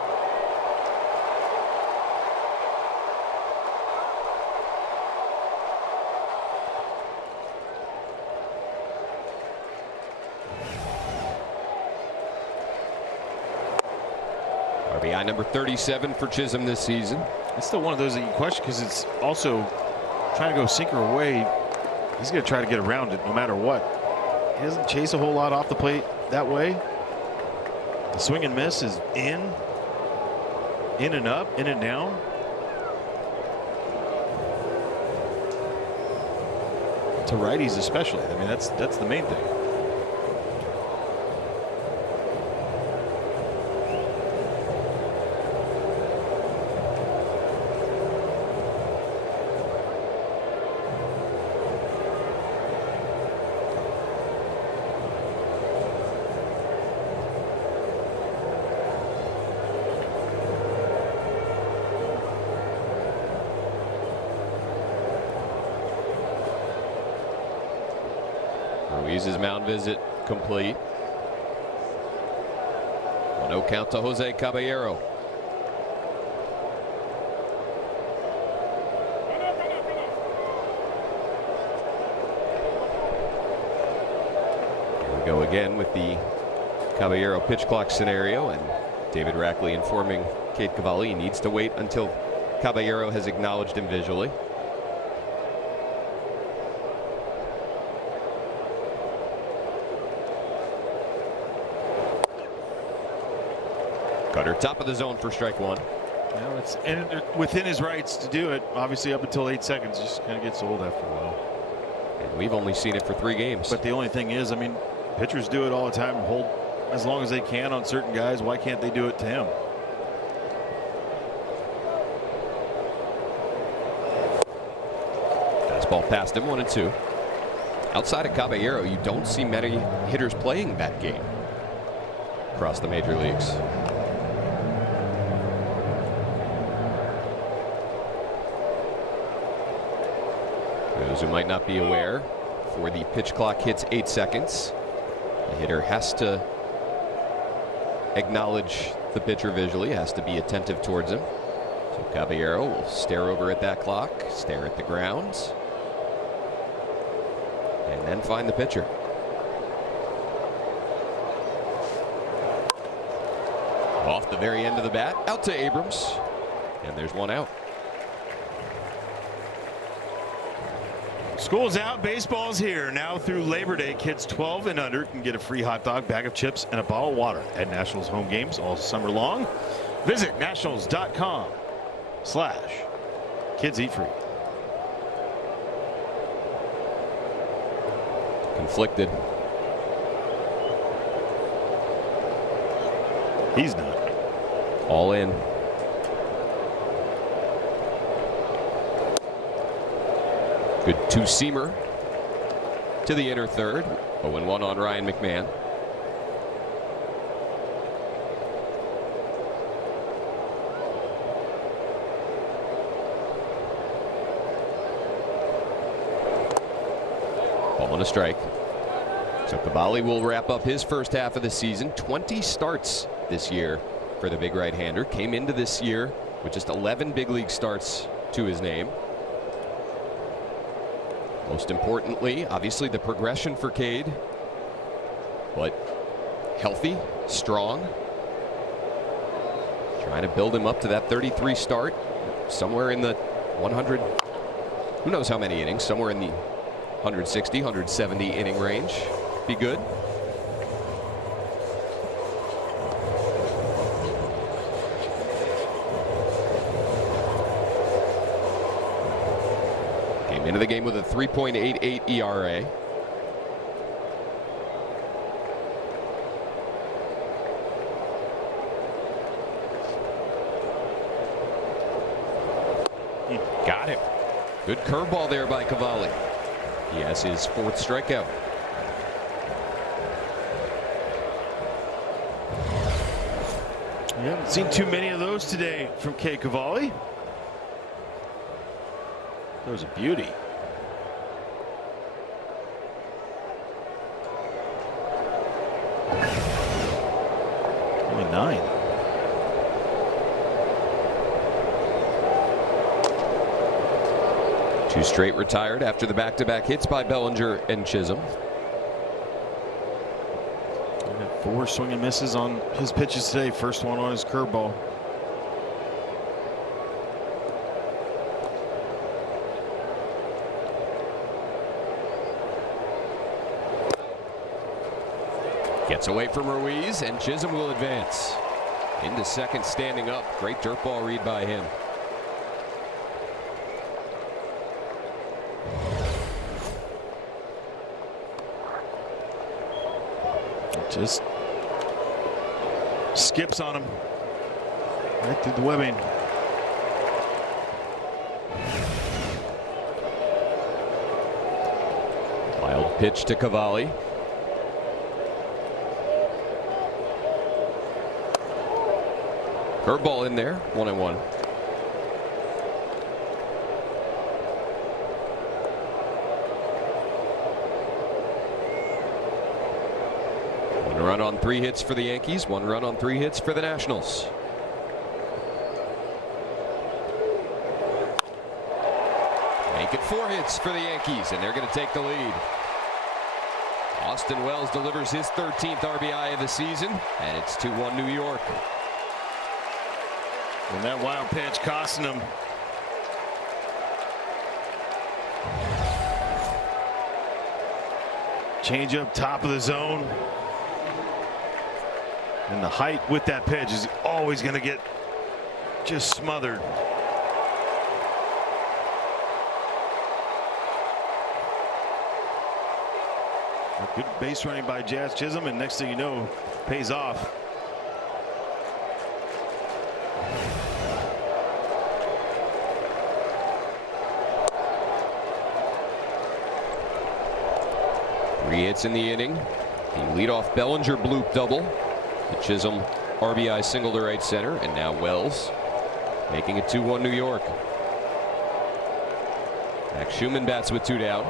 RBI number 37 for Chisholm this season. It's still one of those that you question because it's also trying to go sinker away. He's going to try to get around it no matter what. He doesn't chase a whole lot off the plate that way. The swing and miss is in and up, in and down. To righties especially. I mean, that's the main thing. Ruiz's mound visit complete. 1-0 count to Jose Caballero. Here we go again with the Caballero pitch clock scenario, and David Rackley informing Kate Cavalli he needs to wait until Caballero has acknowledged him visually. Cutter top of the zone for strike one. Yeah, it's within his rights to do it. Obviously, up until 8 seconds, just kind of gets old after a while. And we've only seen it for 3 games. But the only thing is, I mean, pitchers do it all the time. Hold as long as they can on certain guys. Why can't they do it to him? Fastball past him, 1-2. Outside of Caballero, you don't see many hitters playing that game across the major leagues. Those who might not be aware, before the pitch clock hits 8 seconds, the hitter has to acknowledge the pitcher visually, has to be attentive towards him. So Caballero will stare over at that clock, stare at the ground, and then find the pitcher. Off the very end of the bat, out to Abrams, and there's one out. School's out, baseball's here. Now through Labor Day, kids 12 and under can get a free hot dog, bag of chips, and a bottle of water at Nationals home games all summer long. Visit nationals.com/kids eat free. Conflicted. He's not. All in. Good two-seamer to the inner third. 0-1 on Ryan McMahon. Ball and a strike. So Cavalli will wrap up his first half of the season. 20 starts this year for the big right-hander. Came into this year with just 11 big league starts to his name. Most importantly, obviously the progression for Cade, but healthy, strong. Trying to build him up to that 33 start, somewhere in the 100, who knows how many innings, somewhere in the 160, 170 inning range. Be good. Came into the game with a 3.88 ERA. He got him. Good curveball there by Cavalli. He has his 4th strikeout. You haven't seen too many of those today from K. Cavalli. That was a beauty. Only 9. Two straight retired after the back-to-back hits by Bellinger and Chisholm. 4 swing and misses on his pitches today. First one on his curveball. Gets away from Ruiz, and Chisholm will advance into second, standing up. Great dirt ball read by him. Just skips on him right through the webbing. Wild pitch to Cavalli. Curveball in there, 1-1. One run on 3 hits for the Yankees, 1 run on 3 hits for the Nationals. Make it 4 hits for the Yankees, and they're going to take the lead. Austin Wells delivers his 13th RBI of the season, and it's 2-1 New York. And that wild pitch costing him. Change up top of the zone. And the height with that pitch is always going to get just smothered. A good base running by Jazz Chisholm, and next thing you know, pays off. Three hits in the inning. The leadoff Bellinger bloop double. The Chisholm RBI single to right center, and now Wells making it 2-1 New York. Max Schumann bats with 2 down.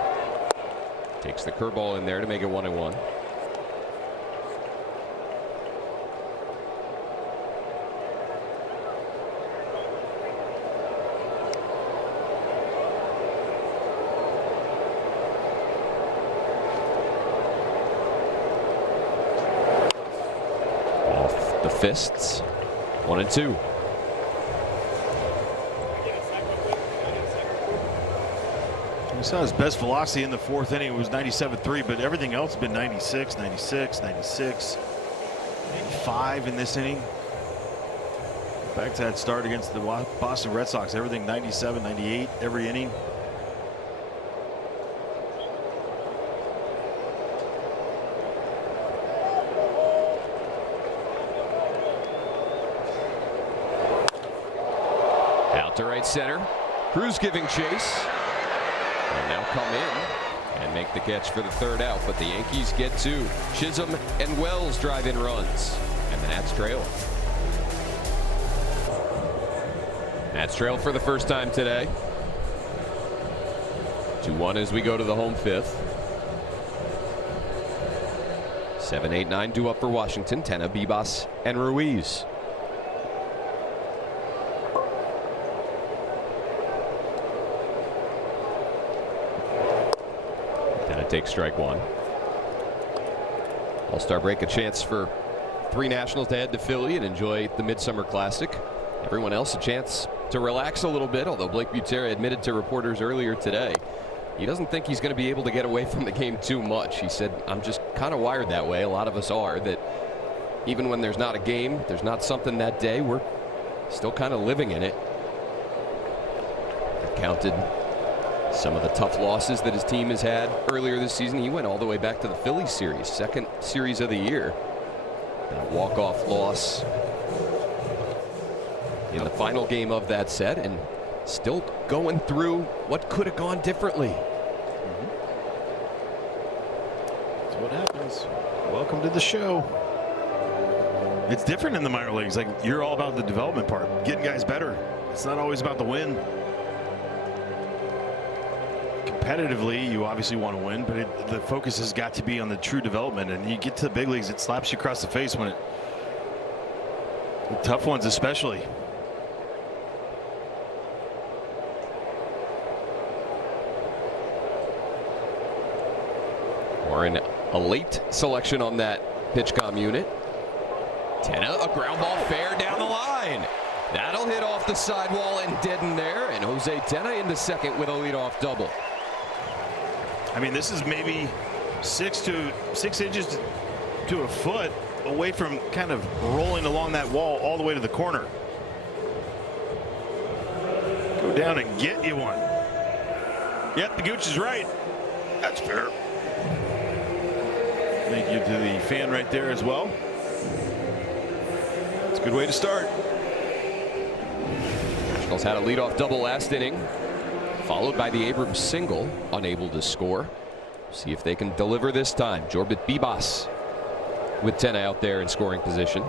Takes the curveball in there to make it 1-1. Off the fists. 1-2. We saw his best velocity in the 4th inning. It was 97.3, but everything else has been 96, 96, 96, 95 in this inning. Back to that start against the Boston Red Sox. Everything 97, 98 every inning. center. Cruz giving chase. And now come in and make the catch for the third out. But the Yankees get two. Chisholm and Wells drive in runs. And the Nats trail. Nats trail for the first time today. 2-1 as we go to the home fifth. 7, 8, 9 due up for Washington. Tena, Bibas, and Ruiz. Tena takes strike one. All-Star break, a chance for 3 Nationals to head to Philly and enjoy the Midsummer Classic. Everyone else a chance to relax a little bit, although Blake Butera admitted to reporters earlier today he doesn't think he's going to be able to get away from the game too much. He said, I'm just kind of wired that way. A lot of us are, that even when there's not a game, there's not something that day, we're still kind of living in it. Counted some of the tough losses that his team has had earlier this season. He went all the way back to the Phillies series, second series of the year. That walk-off loss in the final game of that set, and still going through what could have gone differently. That's what happens. Welcome to the show. It's different in the minor leagues. Like, you're all about the development part, getting guys better. It's not always about the win. Competitively, you obviously want to win, but the focus has got to be on the true development. And you get to the big leagues, it slaps you across the face when the tough ones especially. Warren, a late selection on that PitchCom unit. Tena, a ground ball fair down the line. That'll hit off the sidewall and deaden there, and Jose Tena into second with a leadoff double. I mean, this is maybe 6 inches to a foot away from kind of rolling along that wall all the way to the corner. Go down and get you one. Yep, the Gooch is right. That's fair. Thank you to the fan right there as well. It's a good way to start. Nationals had a leadoff double last inning, followed by the Abrams single, unable to score. See if they can deliver this time. Jorbit Bibas with Tena out there in scoring position.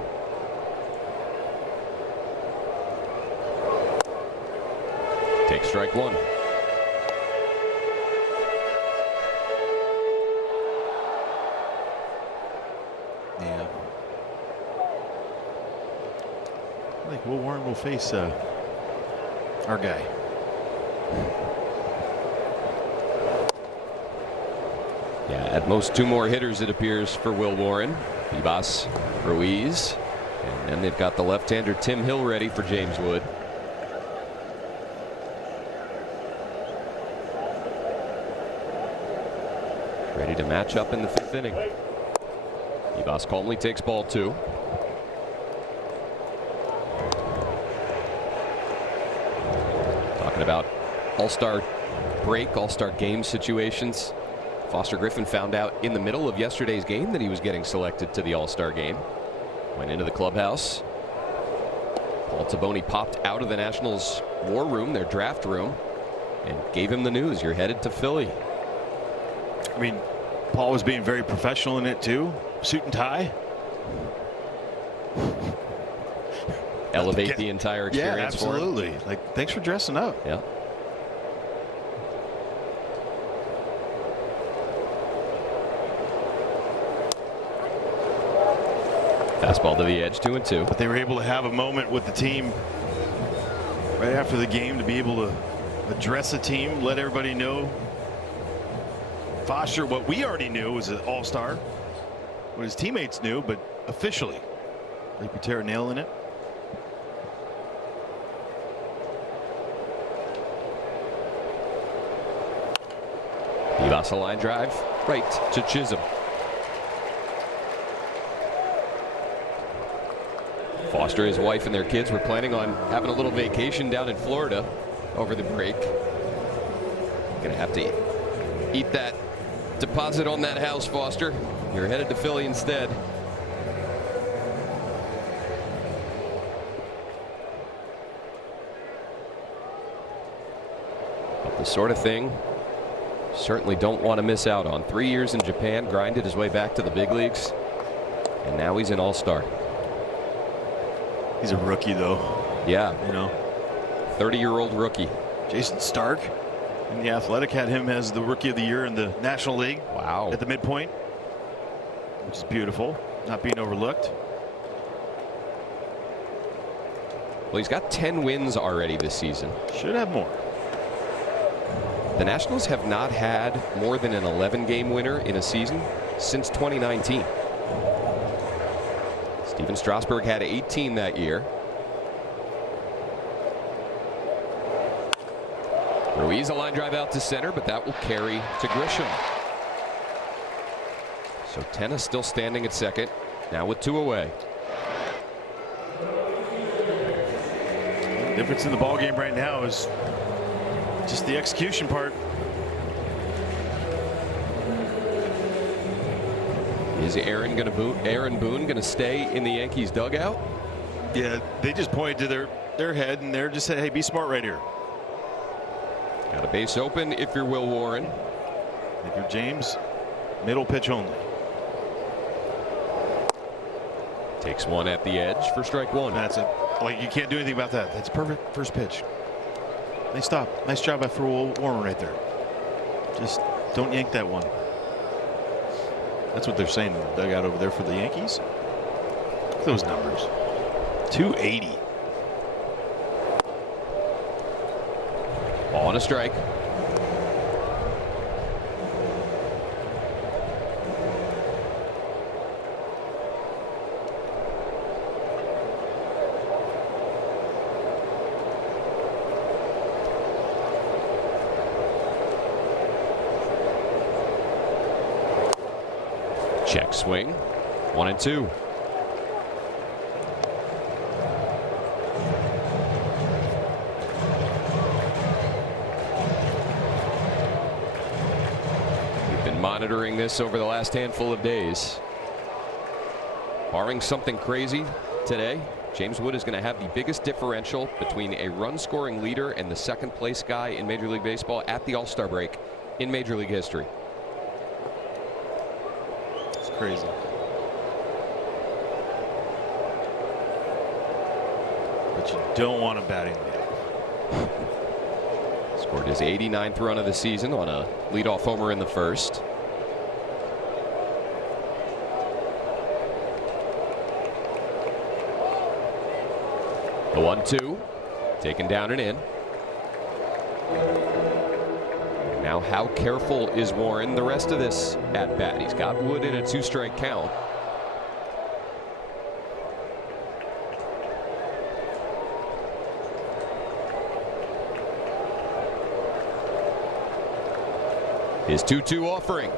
Take strike one. Yeah. I think Will Warren will face our guy. Yeah, at most 2 more hitters it appears for Will Warren. Bibas, Ruiz, and then they've got the left-hander Tim Hill ready for James Wood. Ready to match up in the 5th inning. Bibas calmly takes ball 2. Talking about all-star break, all-star game situations. Foster Griffin found out in the middle of yesterday's game that he was getting selected to the All-Star game. Went into the clubhouse. Paul Taboni popped out of the Nationals' war room, their draft room, and gave him the news. You're headed to Philly. I mean, Paul was being very professional in it too. Suit and tie. Elevate the entire experience. Yeah, absolutely. For him. Like, thanks for dressing up. Yeah. Fastball to the edge, 2-2. But they were able to have a moment with the team right after the game to be able to address the team, let everybody know. Foster, what we already knew was an all-star, what his teammates knew, but officially. Blake Butera nailing it. Bibas a line drive right to Chisholm. Foster, his wife, and their kids were planning on having a little vacation down in Florida over the break. Gonna have to eat that deposit on that house, Foster. You're headed to Philly instead. The sort of thing certainly don't want to miss out on. 3 years in Japan, grinded his way back to the big leagues, and now he's an all-star. He's a rookie, though. Yeah. You know, 30-year-old rookie. Jason Stark in The Athletic had him as the Rookie of the Year in the National League. Wow. At the midpoint, which is beautiful, not being overlooked. Well, he's got 10 wins already this season. Should have more. The Nationals have not had more than an 11-game winner in a season since 2019. Steven Strasburg had 18 that year. Ruiz, a line drive out to center, but that will carry to Grisham. So Tenna still standing at second, now with 2 away. The difference in the ball game right now is just the execution part. Is Aaron Boone going to stay in the Yankees dugout? Yeah, they just pointed to their head and they're just saying, hey, be smart right here. Got a base open if you're Will Warren. If you're James, middle pitch only. Takes one at the edge for strike one. That's it. Like, you can't do anything about that. That's perfect first pitch. Nice stop. Nice job by Will Warren right there. Just don't yank that one. That's what they're saying in the dugout over there for the Yankees. Look at those numbers. 280. Ball and a strike. Check swing. 1-2. We've been monitoring this over the last handful of days. Barring something crazy today, James Wood is going to have the biggest differential between a run-scoring leader and the second-place guy in Major League Baseball at the All-Star break in Major League history. Crazy. But you don't want a batting lead. Scored his 89th run of the season on a leadoff homer in the first. The 1-2 taken down and in. Now, how careful is Warren the rest of this at bat? He's got Wood in a 2-strike count. His 2-2 offering.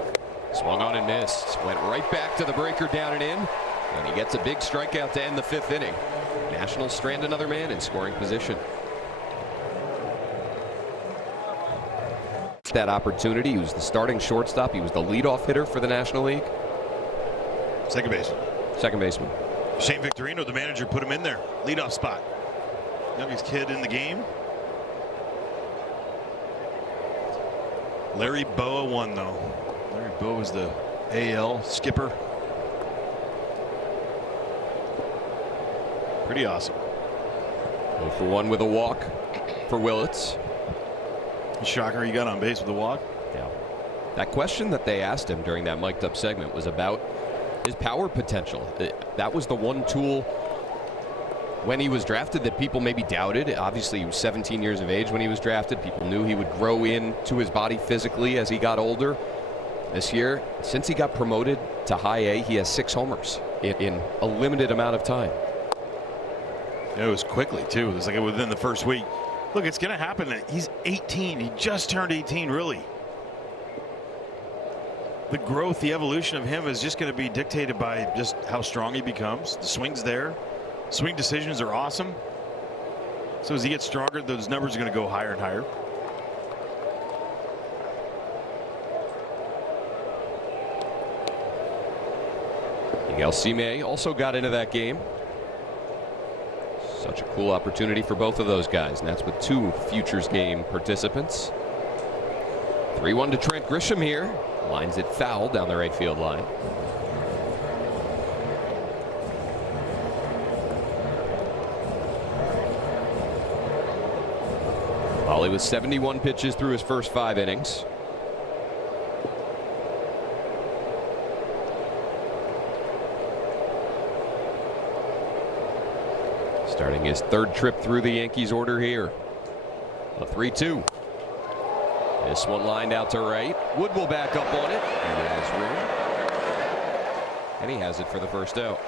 Swung on and missed. Went right back to the breaker down and in. And he gets a big strikeout to end the 5th inning. Nationals strand another man in scoring position. That opportunity. He was the starting shortstop. He was the leadoff hitter for the National League. Second baseman. Second baseman. Shane Victorino, the manager, put him in there. Leadoff spot. Youngest kid in the game. Larry Boa won, though. Larry Boa was the AL skipper. Pretty awesome. 0 for 1 with a walk for Willits. Shocker he got on base with a walk. Yeah. That question that they asked him during that mic'd up segment was about his power potential. That was the one tool when he was drafted that people maybe doubted. Obviously, he was 17 years of age when he was drafted. People knew he would grow into his body physically as he got older. This year, since he got promoted to high A, he has 6 homers in a limited amount of time. It was quickly, too. It was like within the first week. Look, it's going to happen. He's 18. He just turned 18, really. The growth, the evolution of him is just going to be dictated by just how strong he becomes. The swing's there. Swing decisions are awesome. So as he gets stronger, those numbers are going to go higher and higher. Miguel Cime also got into that game. Such a cool opportunity for both of those guys, and that's with 2 Futures game participants. 3-1 to Trent Grisham here. Lines it foul down the right field line. Cavalli with 71 pitches through his first 5 innings. Starting his 3rd trip through the Yankees order here. A 3-2. This one lined out to right. Wood will back up on it. He has room. And he has it for the first out.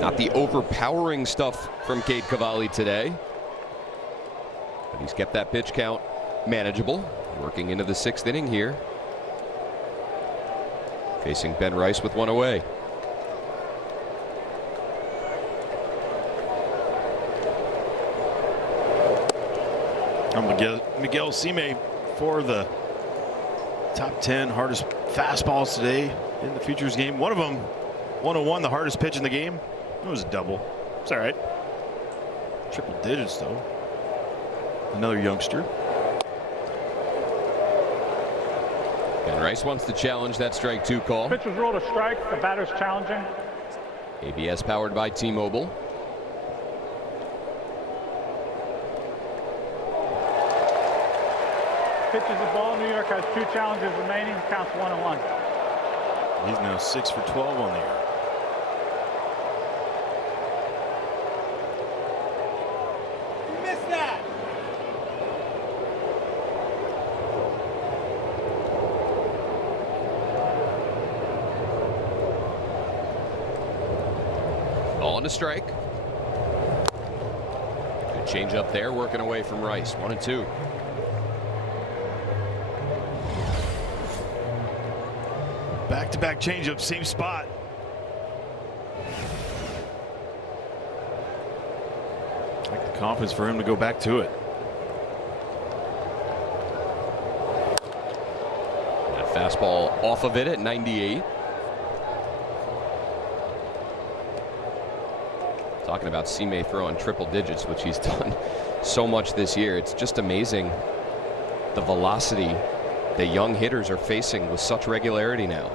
Not the overpowering stuff from Cade Cavalli today. But he's kept that pitch count manageable. Working into the 6th inning here. Facing Ben Rice with one away. Miguel Sime for the top 10 hardest fastballs today in the Futures game. One of them, 101, the hardest pitch in the game. It was a double. It's all right. Triple digits, though. Another youngster. Ben Rice wants to challenge that strike 2 call. Pitch was ruled a strike. The batter's challenging. ABS powered by T-Mobile. Pitch is a ball. New York has 2 challenges remaining. Counts 1-1. He's now 6 for 12 on the year. Missed that. Ball and a strike. Good change up there, working away from Rice. 1-2. Back-to-back changeup, same spot. Like the confidence for him to go back to it. That fastball off of it at 98. Talking about Sime throwing triple digits, which he's done so much this year. It's just amazing the velocity the young hitters are facing with such regularity now.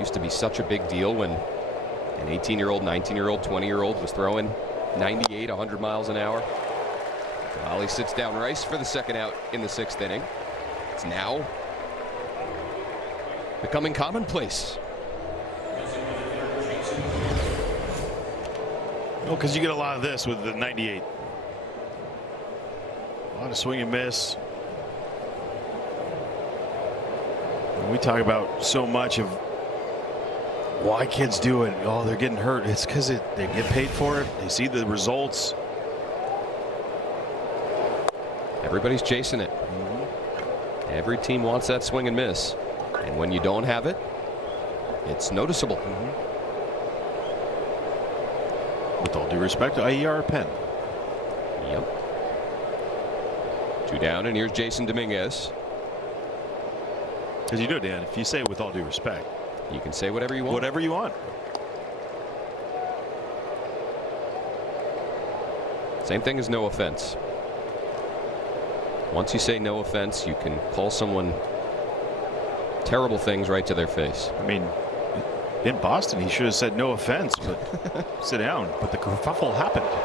Used to be such a big deal when an 18-year-old, 19-year-old, 20-year-old was throwing 98, 100 miles an hour. Cavalli sits down Rice for the 2nd out in the 6th inning. It's now becoming commonplace. Well, because you get a lot of this with the 98. A lot of swing and miss. And we talk about so much of why kids do it. Oh, they're getting hurt. It's because they get paid for it. They see the results. Everybody's chasing it. Every team wants that swing and miss. And when you don't have it, it's noticeable. With all due respect to IER Penn. Yep. 2 down, and here's Jason Dominguez. Because you know, Dan, if you say with all due respect, you can say whatever you want. Whatever you want. Same thing as no offense. Once you say no offense, you can call someone terrible things right to their face. I mean, in Boston, he should have said no offense, but sit down. But the kerfuffle happened. Over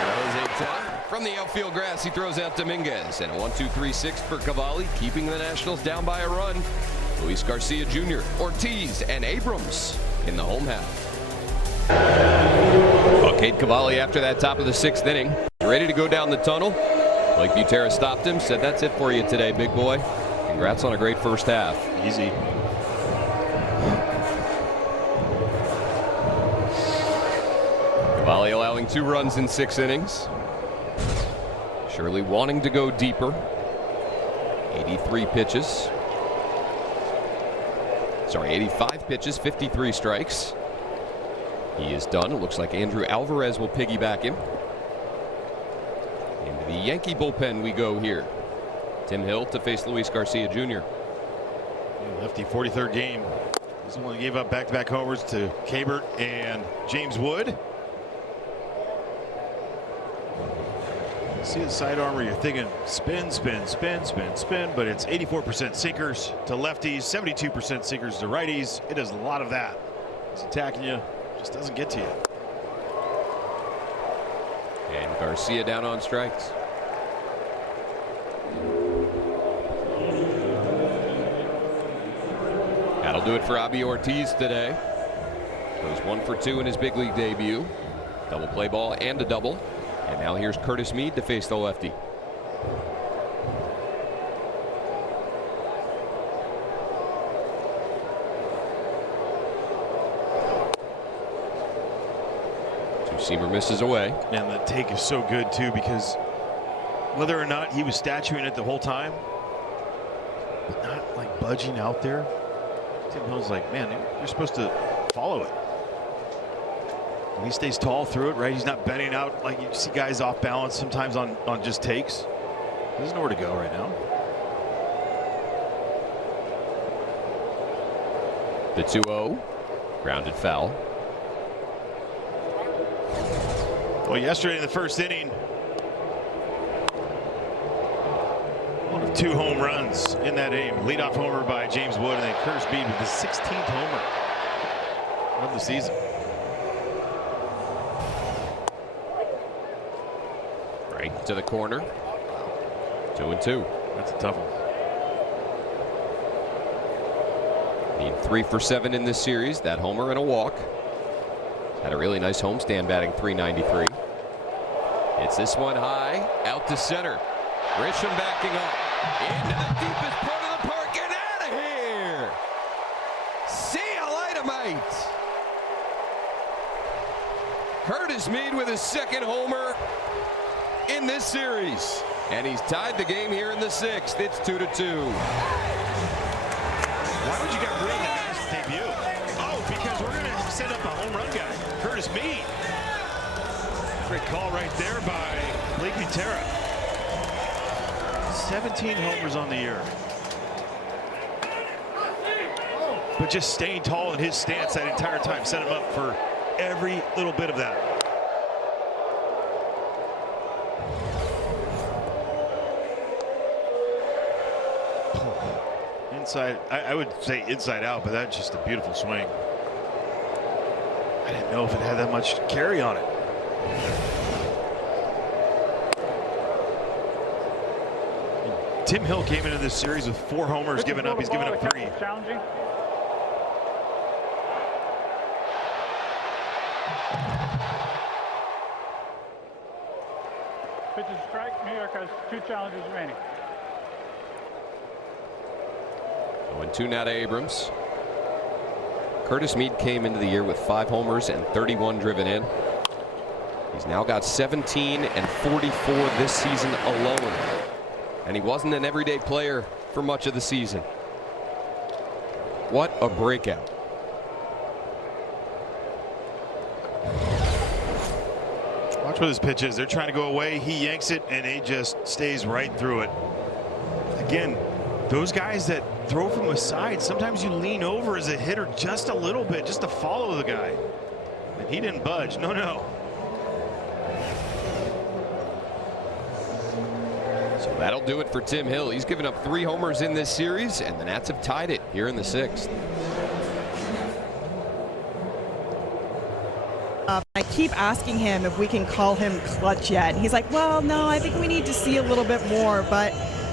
to Jose from the outfield grass, he throws out Dominguez, and a 1-2-3-6 for Cavalli, keeping the Nationals down by a run. Luis Garcia Jr., Ortiz, and Abrams in the home half. Cade Cavalli after that top of the 6th inning, ready to go down the tunnel. Blake Butera stopped him, said, "That's it for you today, big boy. Congrats on a great first half." Easy. Cavalli allowing 2 runs in 6 innings. Shirley wanting to go deeper. 83 pitches. Sorry, 85 pitches, 53 strikes. He is done. It looks like Andrew Alvarez will piggyback him. Into the Yankee bullpen we go here. Tim Hill to face Luis Garcia Jr. Lefty 43rd game. He's the one who gave up back-to-back homers to Kabert and James Wood. See the sidearm where you're thinking spin, spin, spin, spin, spin, but it's 84% sinkers to lefties, 72% sinkers to righties. It does a lot of that. It's attacking you, just doesn't get to you. And Garcia down on strikes. That'll do it for Abby Ortiz today. Goes 1 for 2 in his big league debut. Double play ball and a double. And now here's Curtis Mead to face the lefty. Two-seamer misses away. And the take is so good too, because whether or not he was statuing it the whole time, but not like budging out there, Tim Hill's like, man, you're supposed to follow it. And he stays tall through it, right? He's not bending out like you see guys off balance sometimes on just takes. He doesn't know where to go right now. The 2-0, grounded foul. Well, yesterday in the first inning, one of 2 home runs in that inning. Leadoff homer by James Wood, and then Curtis Mead with his 16th homer of the season. Right to the corner. 2-2. That's a tough one. Need 3 for 7 in this series. That homer and a walk. Had a really nice homestand, batting .393. It's this one high, out to center. Grisham backing up into the deepest part of the park and out of here. See ya later, mate. Curtis Mead with his 2nd homer in this series, and he's tied the game here in the 6th. It's 2-2. Why would you get rid of the guy's debut? Oh, because we're going to set up a home run guy, Curtis Mead. Great call right there by Blake Terra. 17 homers on the year. But just staying tall in his stance that entire time set him up for every little bit of that. Inside, I would say inside out, but that's just a beautiful swing. I didn't know if it had that much carry on it. Tim Hill came into this series with 4 homers given up. He's given up 3. Challenging. Pitch is strike. New York has 2 challenges remaining. 0-2 now to Abrams. Curtis Mead came into the year with 5 homers and 31 driven in. He's now got 17 and 44 this season alone. And he wasn't an everyday player for much of the season. What a breakout. Watch what his pitch is. They're trying to go away. He yanks it, and he just stays right through it. Again, those guys that throw from the side, sometimes you lean over as a hitter just a little bit, just to follow the guy. And he didn't budge. No. So that'll do it for Tim Hill. He's given up 3 homers in this series, and the Nats have tied it here in the 6th. I keep asking him if we can call him clutch yet. And he's like, well, no, I think we need to see a little bit more. But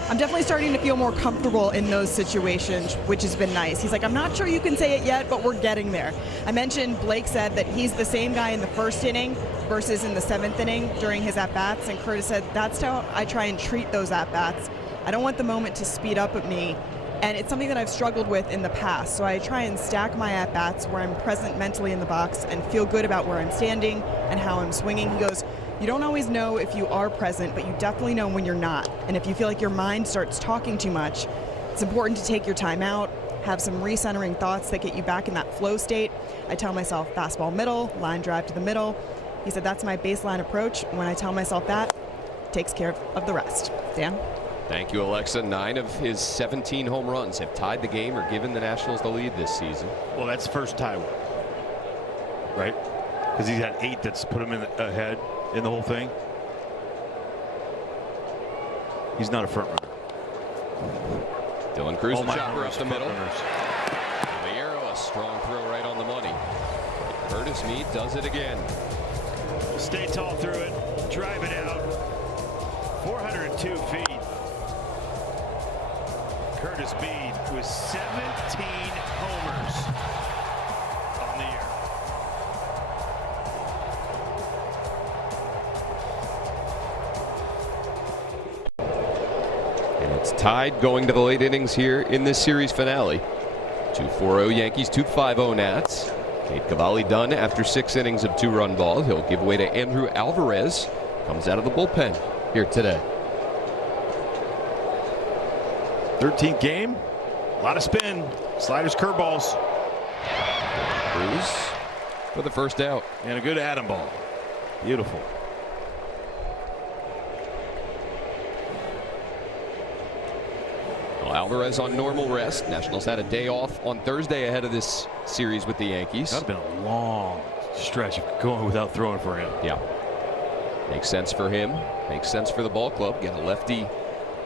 I'm definitely starting to feel more comfortable in those situations, which has been nice. He's like, I'm not sure you can say it yet, but we're getting there. I mentioned Blake said that he's the same guy in the 1st inning versus in the 7th inning during his at-bats. And Curtis said, that's how I try and treat those at-bats. I don't want the moment to speed up at me. And it's something that I've struggled with in the past. So I try and stack my at-bats where I'm present mentally in the box and feel good about where I'm standing and how I'm swinging. He goes, you don't always know if you are present, but you definitely know when you're not. And if you feel like your mind starts talking too much, it's important to take your time out, have some recentering thoughts that get you back in that flow state. I tell myself fastball middle, line drive to the middle. He said that's my baseline approach. When I tell myself that, it takes care of the rest. Dan? Thank you, Alexa. 9 of his 17 home runs have tied the game or given the Nationals the lead this season. Well, that's the first tie one, right? Because he's had 8 that's put him ahead in the whole thing. He's not a front runner. Dylan Cruz, Oh, the chopper up the middle. Caballero, a strong throw right on the money. Curtis Mead does it again. Stay tall through it, drive it out. 402 feet. Curtis Mead with 17 homers on the year. And it's tied going to the late innings here in this series finale. 2-4-0 Yankees, 2-5-0 Nats. Cade Cavalli done after 6 innings of 2-run ball. He'll give way to Andrew Alvarez. Comes out of the bullpen here today. 13th game. A lot of spin. Sliders, curveballs. Cruz for the first out. And a good atom ball. Beautiful. Well, Alvarez on normal rest. Nationals had a day off on Thursday ahead of this series with the Yankees. That would have been a long stretch of going without throwing for him. Yeah. Makes sense for him. Makes sense for the ball club. Get a lefty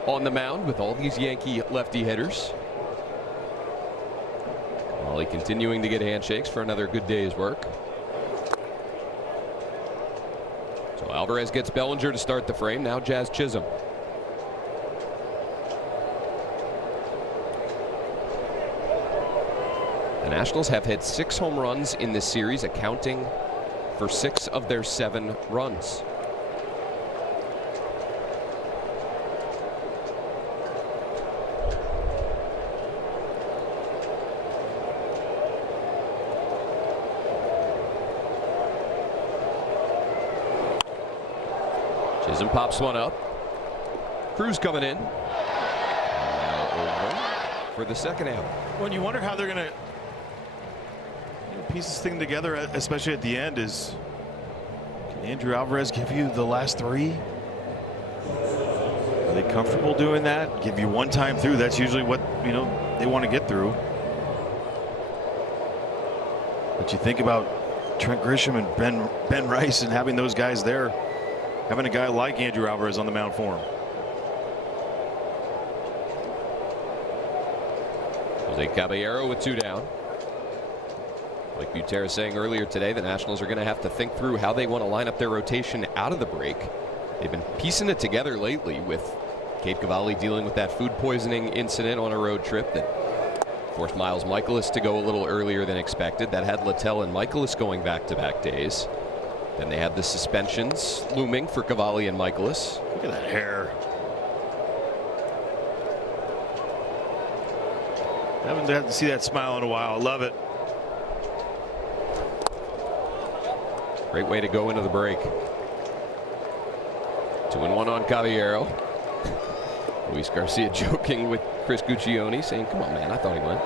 on the mound with all these Yankee lefty hitters. Cavalli continuing to get handshakes for another good day's work. So Alvarez gets Bellinger to start the frame. Now Jazz Chisholm. The Nationals have had 6 home runs in this series, accounting for 6 of their 7 runs. Chisholm pops one up. Cruz coming in. Now over for the second out. Well, you wonder how they're going to piece this thing together, especially at the end. Can Andrew Alvarez give you the last 3? Are they comfortable doing that? Give you one time through. That's usually what they want to get through. But you think about Trent Grisham and Ben Rice and having those guys there, having a guy like Andrew Alvarez on the mound for him. Jose Caballero with 2 down. Like Butera saying earlier today, the Nationals are going to have to think through how they want to line up their rotation out of the break. They've been piecing it together lately, with Cade Cavalli dealing with that food poisoning incident on a road trip that forced Miles Michaelis to go a little earlier than expected. That had Littell and Michaelis going back-to-back days. Then they had the suspensions looming for Cavalli and Michaelis. Look at that hair. Haven't had to see that smile in a while. I love it. Great way to go into the break. 2-1 on Caballero. Luis Garcia joking with Chris Guccione, saying, "Come on, man, I thought he went."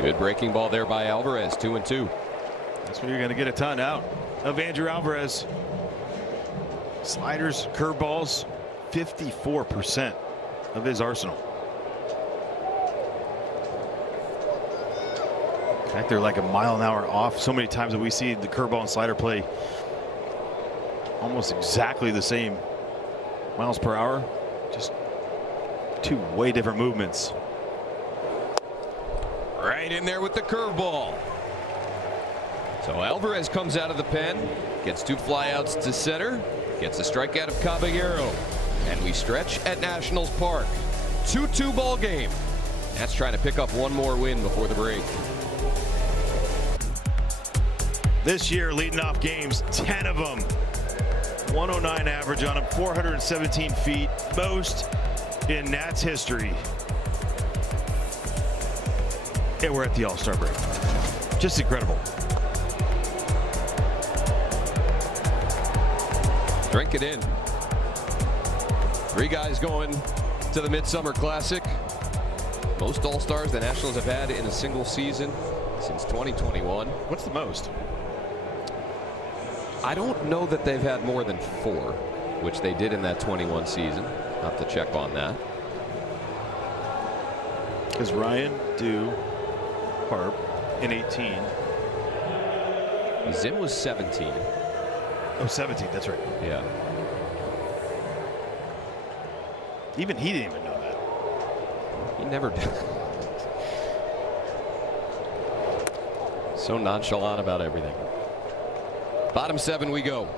Good breaking ball there by Alvarez. 2-2. That's where you're going to get a ton out of Andrew Alvarez. Sliders, curveballs, 54% of his arsenal. In fact, they're like a mile an hour off. So many times that we see the curveball and slider play almost exactly the same miles per hour. Just 2 way different movements. Right in there with the curveball. So Alvarez comes out of the pen, gets 2 flyouts to center, gets a strikeout of Caballero, and we stretch at Nationals Park. 2-2 ball game. That's trying to pick up one more win before the break. This year, leading off games, 10 of them. 109 average on him, 417 feet, most in Nats history. And we're at the All-Star break. Just incredible. Drink it in. 3 guys going to the Midsummer Classic. Most All-Stars the Nationals have had in a single season. since 2021. What's the most? I don't know that they've had more than 4, which they did in that 21 season. I'll have to check on that. Because Ryan, Dew, Harp in 18. Zim was 17. Oh, 17, that's right. Yeah. Even he didn't even know that. He never did. So nonchalant about everything. Bottom 7 we go.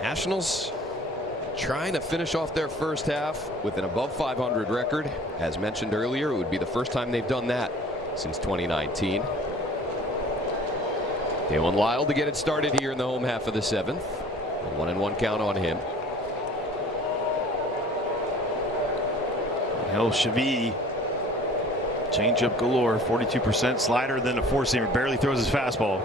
Nationals trying to finish off their first half with an above 500 record. As mentioned earlier, it would be the first time they've done that since 2019. Dalen Lyle to get it started here in the home half of the 7th. A 1-1 count on him. Hell, Chavy. Changeup galore, 42% slider, then a four-seamer. Barely throws his fastball.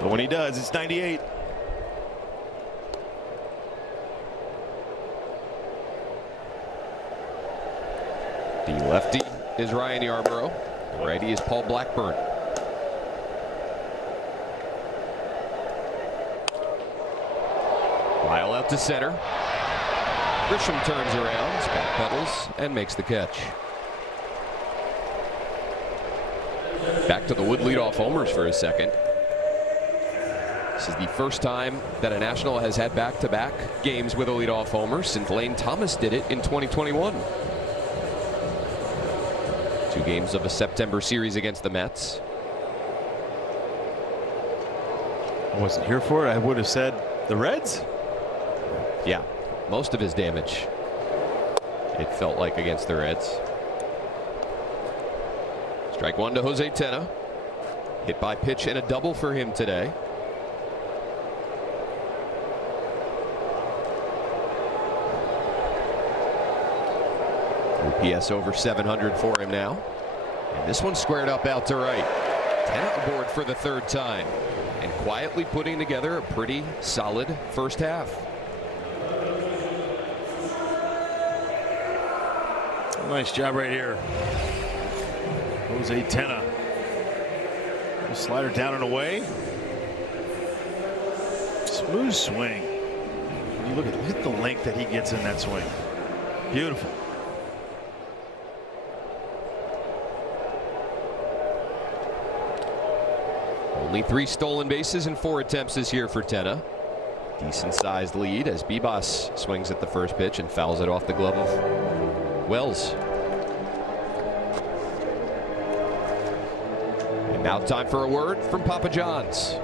But when he does, it's 98. The lefty is Ryan Yarborough. The righty is Paul Blackburn. Lyle out to center. Grisham turns around, backpedals, and makes the catch. Back to the Wood leadoff homers for a second. This is the first time that a National has had back-to-back games with a leadoff homer since Lane Thomas did it in 2021. 2 games of a September series against the Mets. I wasn't here for it. I would have said the Reds. Yeah, most of his damage, it felt like, against the Reds. Strike 1 to Jose Tena. Hit by pitch and a double for him today. OPS over 700 for him now. And this one squared up out to right. Tena aboard for the 3rd time. And quietly putting together a pretty solid first half. Nice job right here. Jose Tena. Slider down and away. Smooth swing. When you look at the length that he gets in that swing. Beautiful. Only 3 stolen bases in 4 attempts this year for Tena. Decent sized lead as Bibas swings at the first pitch and fouls it off the glove of Wells. And now time for a word from Papa John's.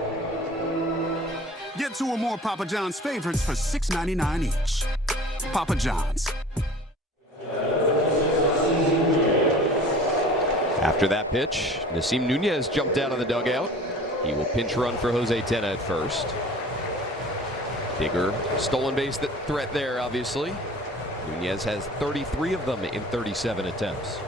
Get 2 or more Papa John's favorites for $6.99 each. Papa John's. After that pitch, Nasim Nunez jumped out of the dugout. He will pinch run for Jose Tena at first. Bigger stolen base threat there, obviously. Nunez has 33 of them in 37 attempts.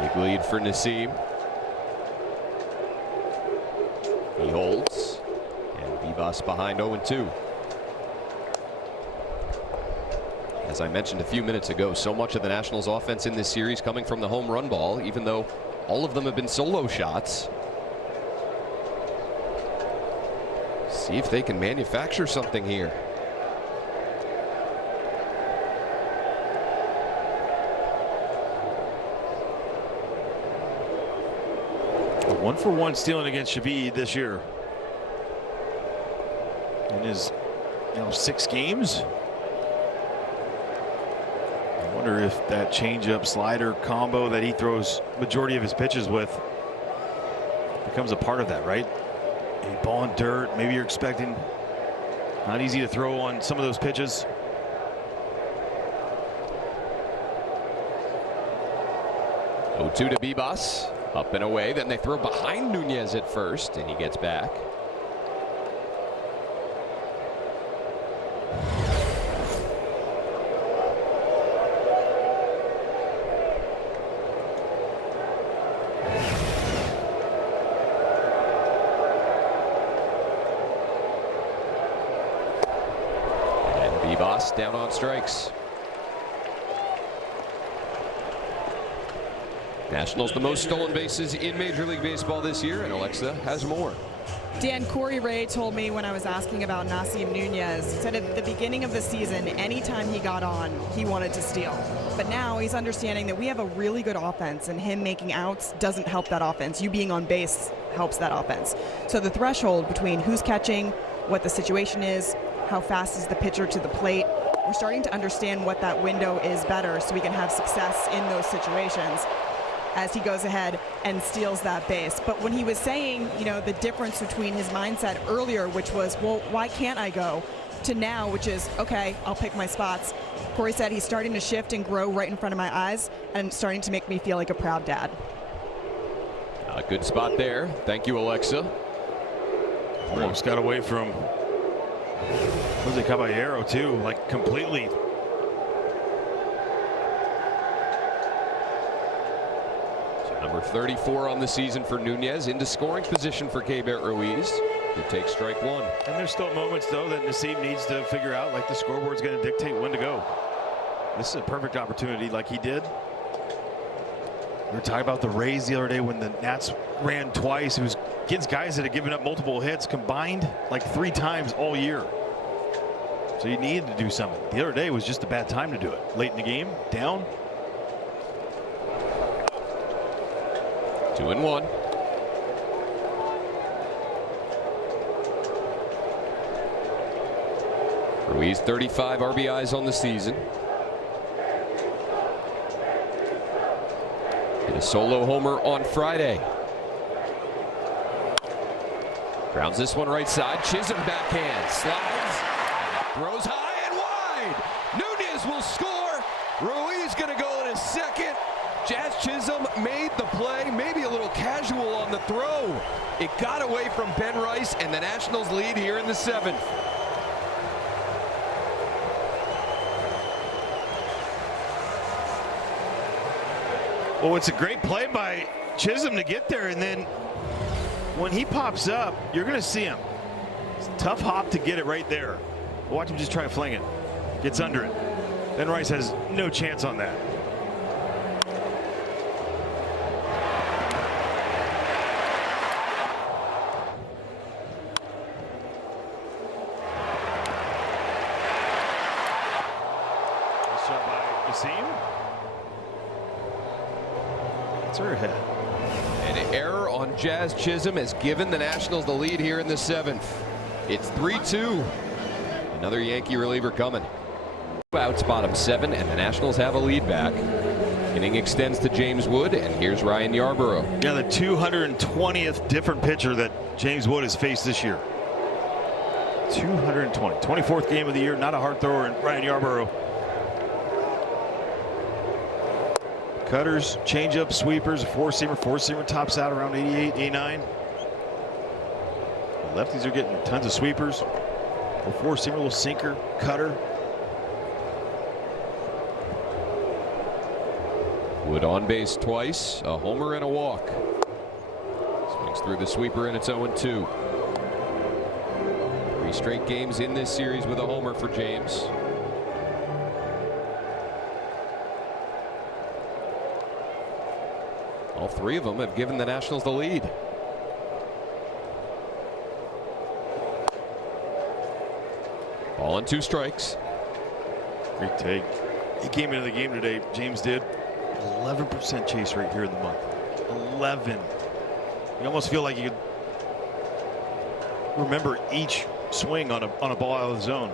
Big lead for Nasim. He holds. And Bibas behind 0-2. As I mentioned a few minutes ago, so much of the Nationals offense in this series coming from the home run ball, even though all of them have been solo shots. See if they can manufacture something here. A 1-for-1 stealing against Chavy this year. In his 6 games. I wonder if that changeup slider combo that he throws majority of his pitches with becomes a part of that, right? A ball in dirt, maybe you're expecting not easy to throw on some of those pitches. Oh-2 to Bibas, up and away. Then they throw behind Nunez at first, and he gets back. Voss down on strikes. Nationals the most stolen bases in Major League Baseball this year, and Alexa has more. Dan, Corey Ray told me when I was asking about Nasim Nunez, he said at the beginning of the season, anytime he got on, he wanted to steal. But now he's understanding that we have a really good offense, and him making outs doesn't help that offense. You being on base helps that offense. So the threshold between who's catching, what the situation is, how fast is the pitcher to the plate, we're starting to understand what that window is better so we can have success in those situations as he goes ahead and steals that base. But when he was saying, you know, the difference between his mindset earlier, which was, well, why can't I go, to now, which is, okay, I'll pick my spots. Corey said he's starting to shift and grow right in front of my eyes and starting to make me feel like a proud dad. A good spot there. Thank you, Alexa. Almost got away from Jose Caballero too, like completely. Number 34 on the season for Nunez, into scoring position for Keibert Ruiz, who takes strike one. And there's still moments though that Nasim needs to figure out, like the scoreboard's going to dictate when to go. This is a perfect opportunity like he did. We were talking about the Rays the other day when the Nats ran twice. It was against guys that had given up multiple hits combined like 3 times all year. So you needed to do something. The other day was just a bad time to do it. Late in the game, down. 2-1. Ruiz 35 RBIs on the season. Hit a solo homer on Friday. Grounds this one right side. Chisholm backhand slides, throws high and wide. Nunez will score. Ruiz going to go in a second. Jazz Chisholm made the play, maybe a little casual on the throw. It got away from Ben Rice, and the Nationals lead here in the 7th. Well, it's a great play by Chisholm to get there, and then when he pops up, you're going to see him. It's a tough hop to get it right there. Watch him just try to fling it. Gets under it. Ben Rice has no chance on that. Shot by Nasim. It's her head. An error on Jazz Chisholm has given the Nationals the lead here in the 7th. It's 3-2. Another Yankee reliever coming. Outs, bottom 7, and the Nationals have a lead back. Inning extends to James Wood, and here's Ryan Yarborough. Yeah, the 220th different pitcher that James Wood has faced this year. 220. 24th game of the year, not a hard thrower, and Ryan Yarborough. Cutters, changeup, sweepers, a four-seamer tops out around 88, 89. The lefties are getting tons of sweepers. A four-seamer, little sinker, cutter. Wood on base twice, a homer and a walk. Swings through the sweeper, and it's 0-2. 3 straight games in this series with a homer for James. All 3 of them have given the Nationals the lead. Ball and 2 strikes. Great take. He came into the game today, James did. 11% chase rate here in the month. 11. You almost feel like you could remember each swing on a ball out of the zone.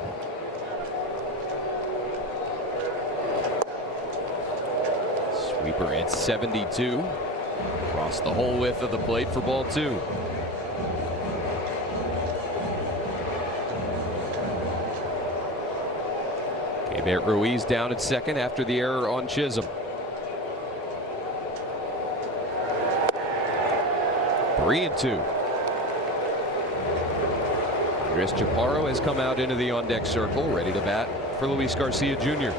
Sweeper at 72. Across the whole width of the plate for ball 2. Keibert Ruiz down at second after the error on Chisholm. 3-2. Andres Chaparro has come out into the on-deck circle, ready to bat for Luis Garcia Jr.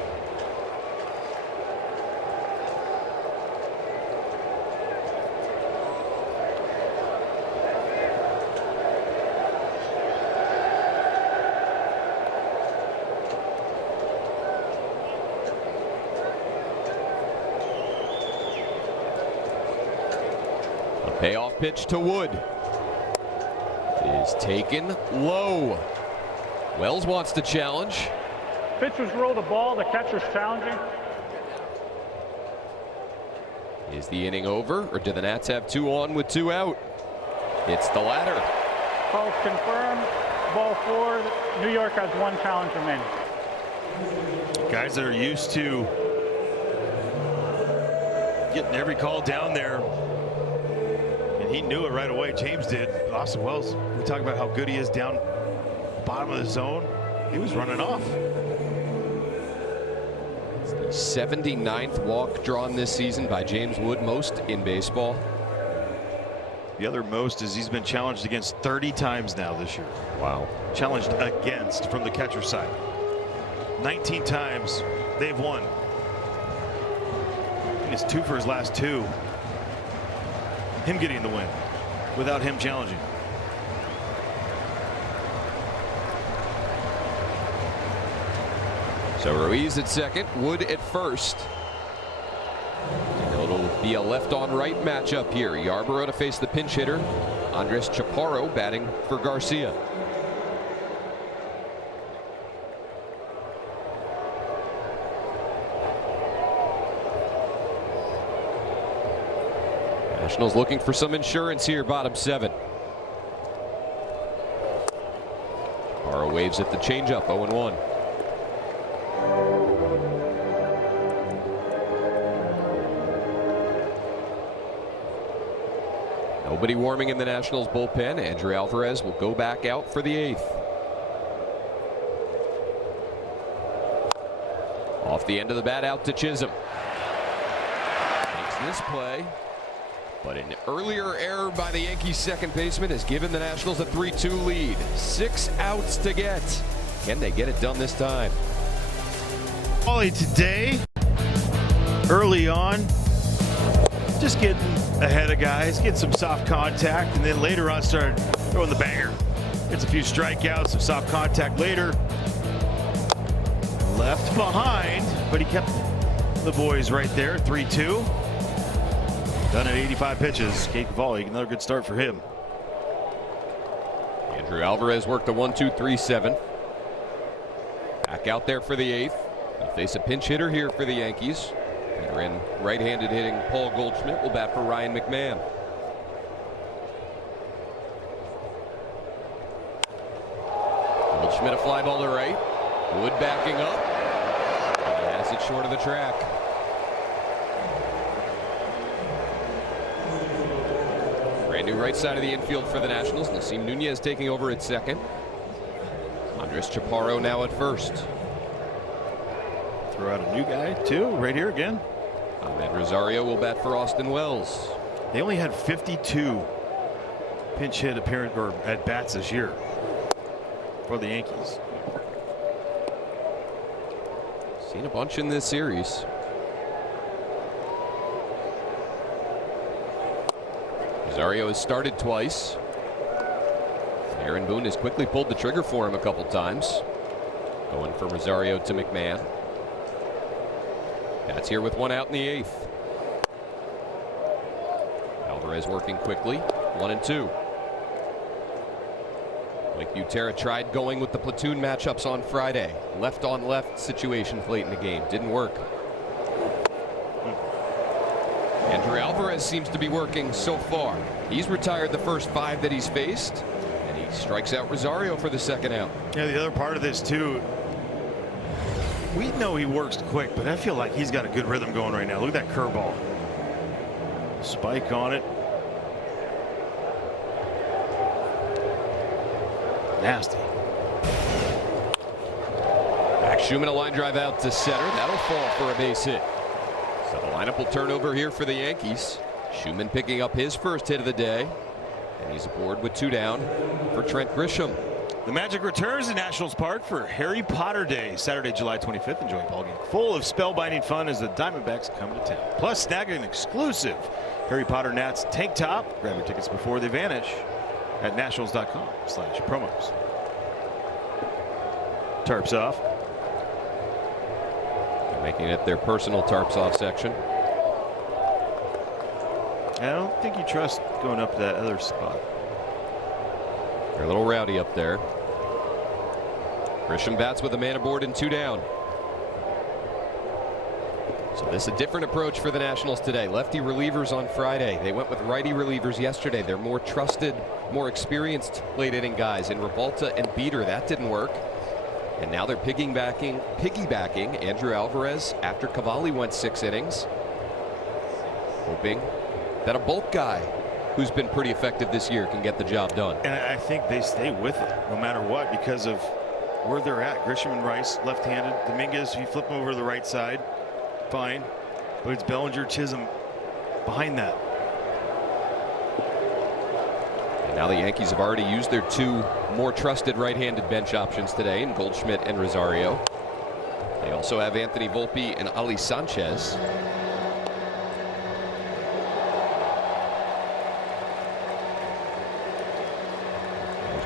pitch to Wood is taken low. Wells wants to challenge. Pitchers roll the ball, the catcher's challenging. Is the inning over, or do the Nats have 2 on with 2 out? It's the latter. Call's confirmed. Ball 4. New York has 1 challenge remaining. Guys that are used to getting every call down there, and he knew it right away. James did. Austin Wells, we talk about how good he is down bottom of the zone. He was running off. It's the 79th walk drawn this season by James Wood, most in baseball. The other most is he's been challenged against 30 times now this year. Wow. Challenged against from the catcher side. 19 times they've won. I think it's 2 for his last 2. Him getting the win without him challenging. So Ruiz at second, Wood at first. And it'll be a left on right matchup here. Yarborough to face the pinch hitter, Andres Chaparro batting for Garcia. Nationals looking for some insurance here, bottom 7. Chaparro waves at the changeup, 0-1. Nobody warming in the Nationals bullpen. Andrew Alvarez will go back out for the 8th. Off the end of the bat, out to Chisholm. Makes this play, but an earlier error by the Yankees second baseman has given the Nationals a 3-2 lead. 6 outs to get. Can they get it done this time? Ollie today, early on, just getting ahead of guys, get some soft contact, and then later on started throwing the banger. Gets a few strikeouts, some soft contact later. Left behind, but he kept the boys right there. 3-2. Done at 85 pitches. Kate Cavalli, another good start for him. Andrew Alvarez worked the 1-2-3-7. Back out there for the 8th. They'll face a pinch hitter here for the Yankees. Veteran right-handed hitting Paul Goldschmidt will bat for Ryan McMahon. Goldschmidt a fly ball to right. Wood backing up. He has it short of the track. Brand new right side of the infield for the Nationals. Nasim Nunez taking over at second. Andres Chaparro now at first. Throw out a new guy too, right here again. Ahmed Rosario will bat for Austin Wells. They only had 52 pinch hit appearance or at bats this year for the Yankees. Seen a bunch in this series. Rosario has started twice. Aaron Boone has quickly pulled the trigger for him a couple times. Going from Rosario to McMahon. That's here with 1 out in the 8th. Alvarez working quickly. 1-2. Mike Butera tried going with the platoon matchups on Friday. Left on left situations late in the game. Didn't work. Andrew Alvarez seems to be working so far. He's retired the first 5 that he's faced, and he strikes out Rosario for the 2nd out. Yeah, the other part of this too, we know he works quick, but I feel like he's got a good rhythm going right now. Look at that curveball. Spike on it. Nasty. Max Schumann a line drive out to center. That'll fall for a base hit. So the lineup will turn over here for the Yankees. Schumann picking up his first hit of the day, and he's aboard with 2 down for Trent Grisham. The Magic returns to Nationals Park for Harry Potter Day, Saturday, July 25th. Enjoy a ballgame full of spellbinding fun as the Diamondbacks come to town. Plus, snag an exclusive Harry Potter Nats tank top. Grab your tickets before they vanish at nationals.com/promos. Tarps off. They're making it their personal tarps off section. I don't think you trust going up to that other spot. They're a little rowdy up there. Grisham bats with a man aboard and 2 down. So this is a different approach for the Nationals today. Lefty relievers on Friday. They went with righty relievers yesterday. They're more trusted, more experienced late inning guys in Revolta and Beater. That didn't work. And now they're piggybacking Andrew Alvarez after Cavalli went 6 innings. Hoping that a bulk guy who's been pretty effective this year can get the job done. And I think they stay with it no matter what because of where they're at. Grisham and Rice left-handed. Dominguez, if you flip him over to the right side, fine. But it's Bellinger, Chisholm behind that. And now the Yankees have already used their 2 more trusted right-handed bench options today in Goldschmidt and Rosario. They also have Anthony Volpe and Ali Sanchez.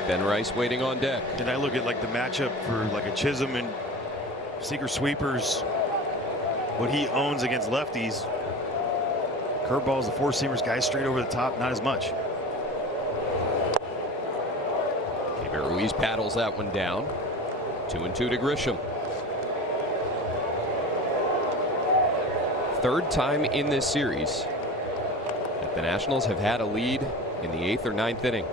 Ben Rice waiting on deck. And I look at like the matchup for like a Chisholm and Seeker sweepers, what he owns against lefties. Curveballs, the 4-seamers, guys straight over the top, not as much. David Ruiz paddles that one down. 2-2 to Grisham. 3rd time in this series that the Nationals have had a lead in the 8th or 9th inning.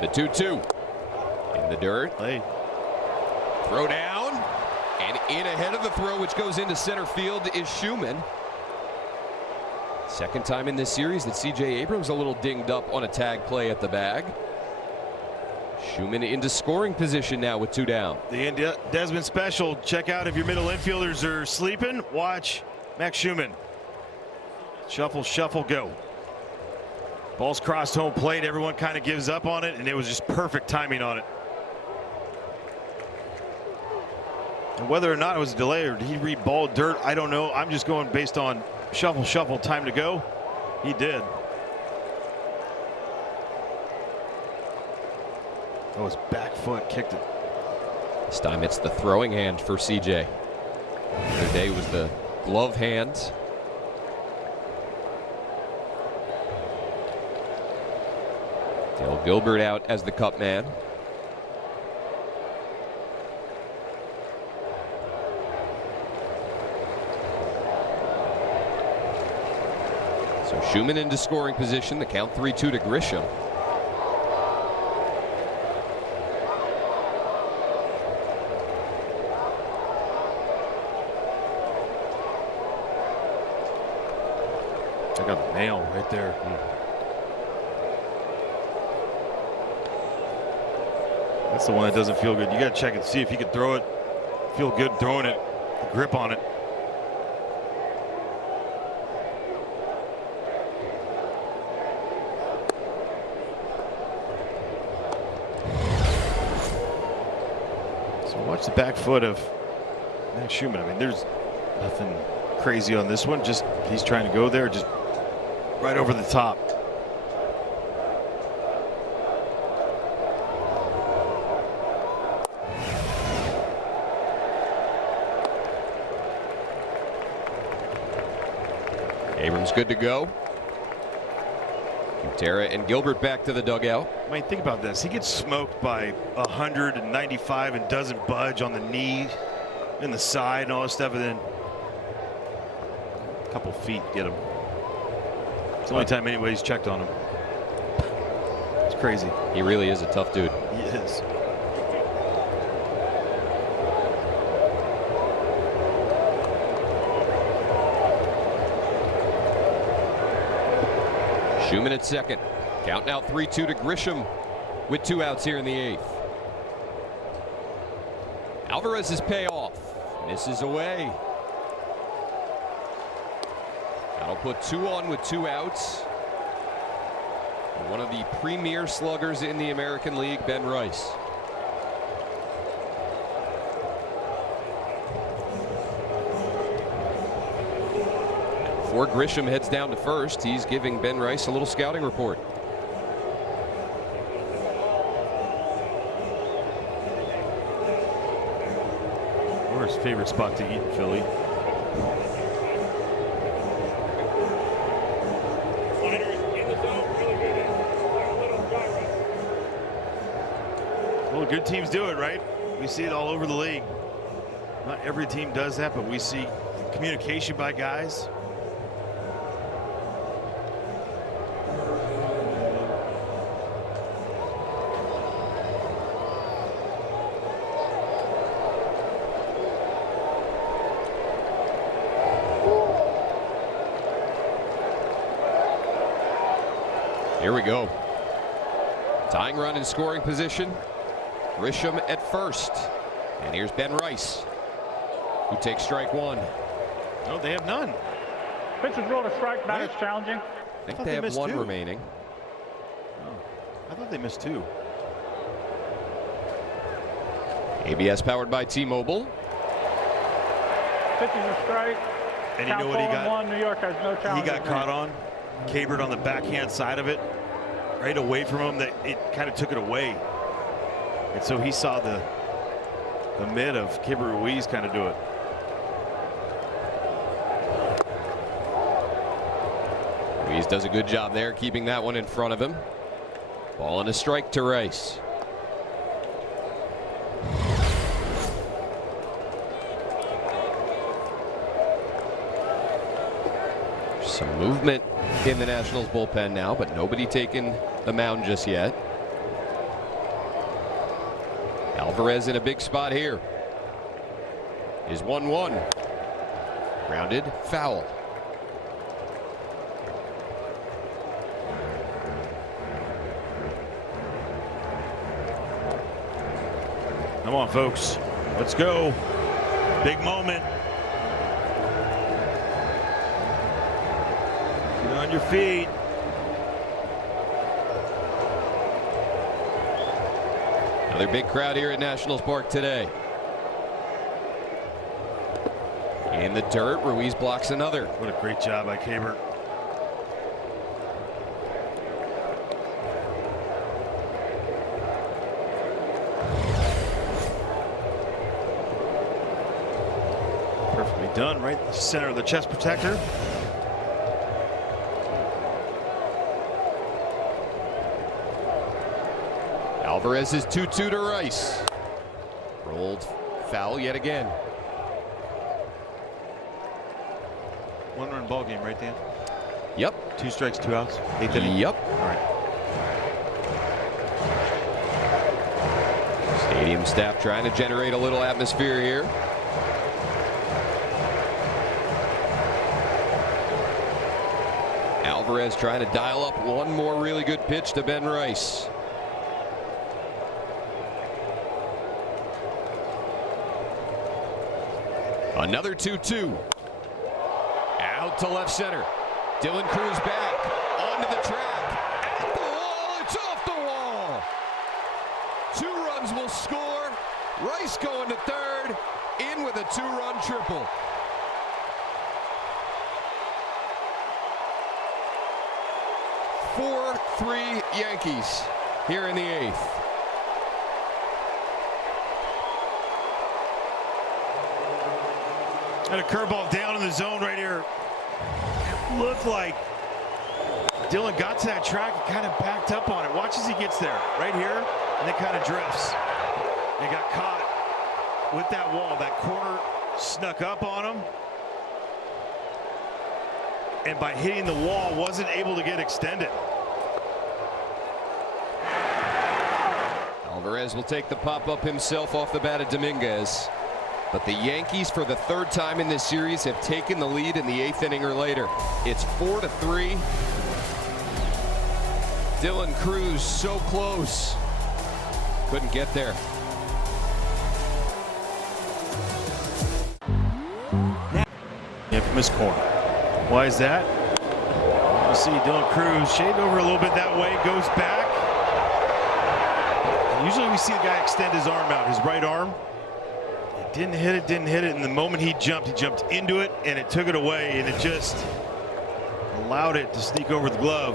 The 2-2 in the dirt. Hey. Throw down and in ahead of the throw, which goes into center field, is Schumann. 2nd time in this series that C.J. Abrams a little dinged up on a tag play at the bag. Schumann into scoring position now with 2 down. The Desmond special. Check out if your middle infielders are sleeping. Watch Max Schumann. Shuffle, shuffle, go. Ball's crossed home plate. Everyone kind of gives up on it, and it was just perfect timing on it. And whether or not it was a delay or did he read ball dirt, I don't know. I'm just going based on shuffle, shuffle, time to go. He did. Oh, his back foot kicked it. This time it's the throwing hand for CJ. The other day was the glove hands. Dale Gilbert out as the cup man. So Schumann into scoring position. The count 3-2 to Grisham. I got the nail right there. That's the one that doesn't feel good. You got to check and see if you can throw it. Feel good throwing it. The grip on it. So watch the back foot of Max Schumann. I mean, there's nothing crazy on this one. Just he's trying to go there, just right over the top. Abrams good to go. Terra and Gilbert back to the dugout. I mean, think about this. He gets smoked by 195 and doesn't budge on the knee and the side and all this stuff, and then a couple feet get him. It's the only time anybody's checked on him. It's crazy. He really is a tough dude. He is. Schumann at second. Count now 3-2 to Grisham with 2 outs here in the 8th. Alvarez's payoff. Misses away. That'll put 2 on with 2 outs. One of the premier sluggers in the American League, Ben Rice. Before Grisham heads down to first, he's giving Ben Rice a little scouting report. favorite spot to eat in Philly. Well, good teams do it, right? We see it all over the league. Not every team does that, but we see communication by guys. Here we go. Tying run in scoring position. Grisham at first. And here's Ben Rice, who takes strike one. No, they have none. Pitcher throw to strike, batter's challenging. I think they have one remaining. Oh, I thought they missed two. ABS powered by T-Mobile. Pitches a strike. And you know what he got? One. New York has no challenge. He got caught on. Cabered on the backhand side of it, right away from him. That it kind of took it away, and so he saw the mid of Keibert Ruiz kind of do it. Ruiz does a good job there, keeping that one in front of him. Ball and a strike to Rice. Some movement in the Nationals bullpen now, but nobody taking the mound just yet. Alvarez in a big spot here. Is 1-1. Grounded, foul. Come on, folks. Let's go. Big moment. Get on your feet. Another big crowd here at Nationals Park today. In the dirt, Ruiz blocks another. What a great job by Keibert. Perfectly done, right in the center of the chest protector. Alvarez is 2-2 to Rice. Rolled foul yet again. One-run ball game, right, Dan? Yep. 2 strikes, 2 outs. 8th inning. Yep. All right. Stadium staff trying to generate a little atmosphere here. Alvarez trying to dial up one more really good pitch to Ben Rice. Another 2-2. Out to left center. Dylan Cruz back. Onto the track. At the wall. It's off the wall. 2 runs will score. Rice going to third. In with a 2-run triple. (4-3) Yankees here in the 8th. And a curveball down in the zone right here. It looked like Dylan got to that track and kind of backed up on it. Watch as he gets there, right here, and it kind of drifts. He got caught with that wall. That corner snuck up on him. And by hitting the wall, wasn't able to get extended. Alvarez will take the pop-up himself off the bat of Dominguez. But the Yankees, for the 3rd time in this series, have taken the lead in the 8th inning or later. It's 4-3. Dylan Cruz so close. Couldn't get there. Infamous corner. Why is that? You see Dylan Cruz shade over a little bit that way, goes back. And usually we see the guy extend his arm out, his right arm. Didn't hit it, and the moment he jumped into it, and it took it away, and it just allowed it to sneak over the glove.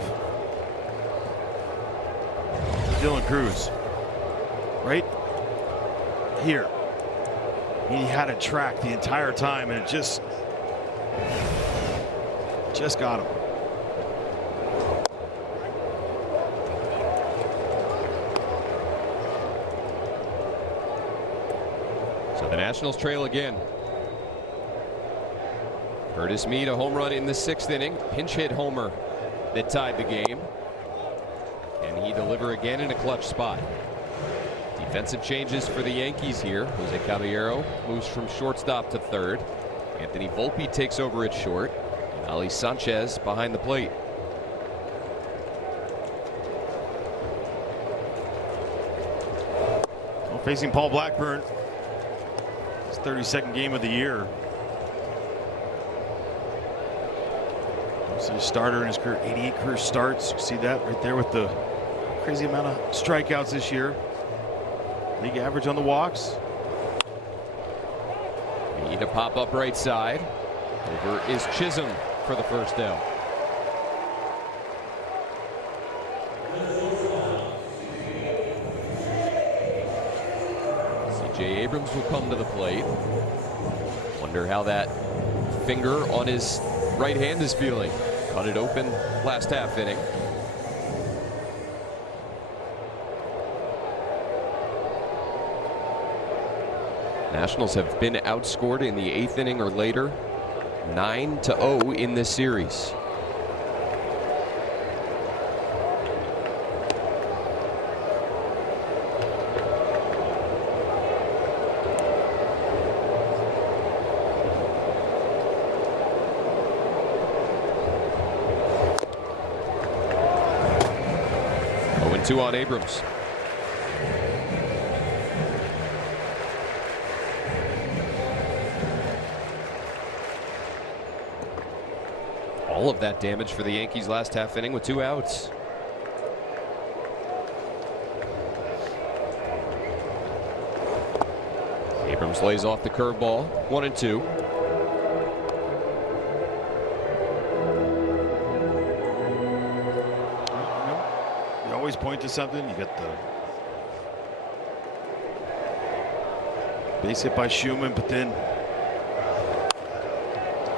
Dylan Cruz, right here. He had it tracked the entire time, and it just got him. So the Nationals trail again. Curtis Mead, a home run in the 6th inning. Pinch hit homer that tied the game. And he deliver again in a clutch spot. Defensive changes for the Yankees here. Jose Caballero moves from shortstop to third. Anthony Volpe takes over at short. And Ali Sanchez behind the plate. Well, facing Paul Blackburn. His 32nd game of the year. So starter in his career, 88 career starts. You see that right there with the crazy amount of strikeouts this year. League average on the walks. Need a pop up right side. Over is Chisholm for the first out. C.J. Abrams will come to the plate. Wonder how that finger on his right hand is feeling. Cut it open last half inning. Nationals have been outscored in the 8th inning or later, 9-0 in this series. Two on Abrams. All of that damage for the Yankees last half inning with 2 outs. Abrams lays off the curveball. 1-2. Always point to something. You got the base hit by Schumann, but then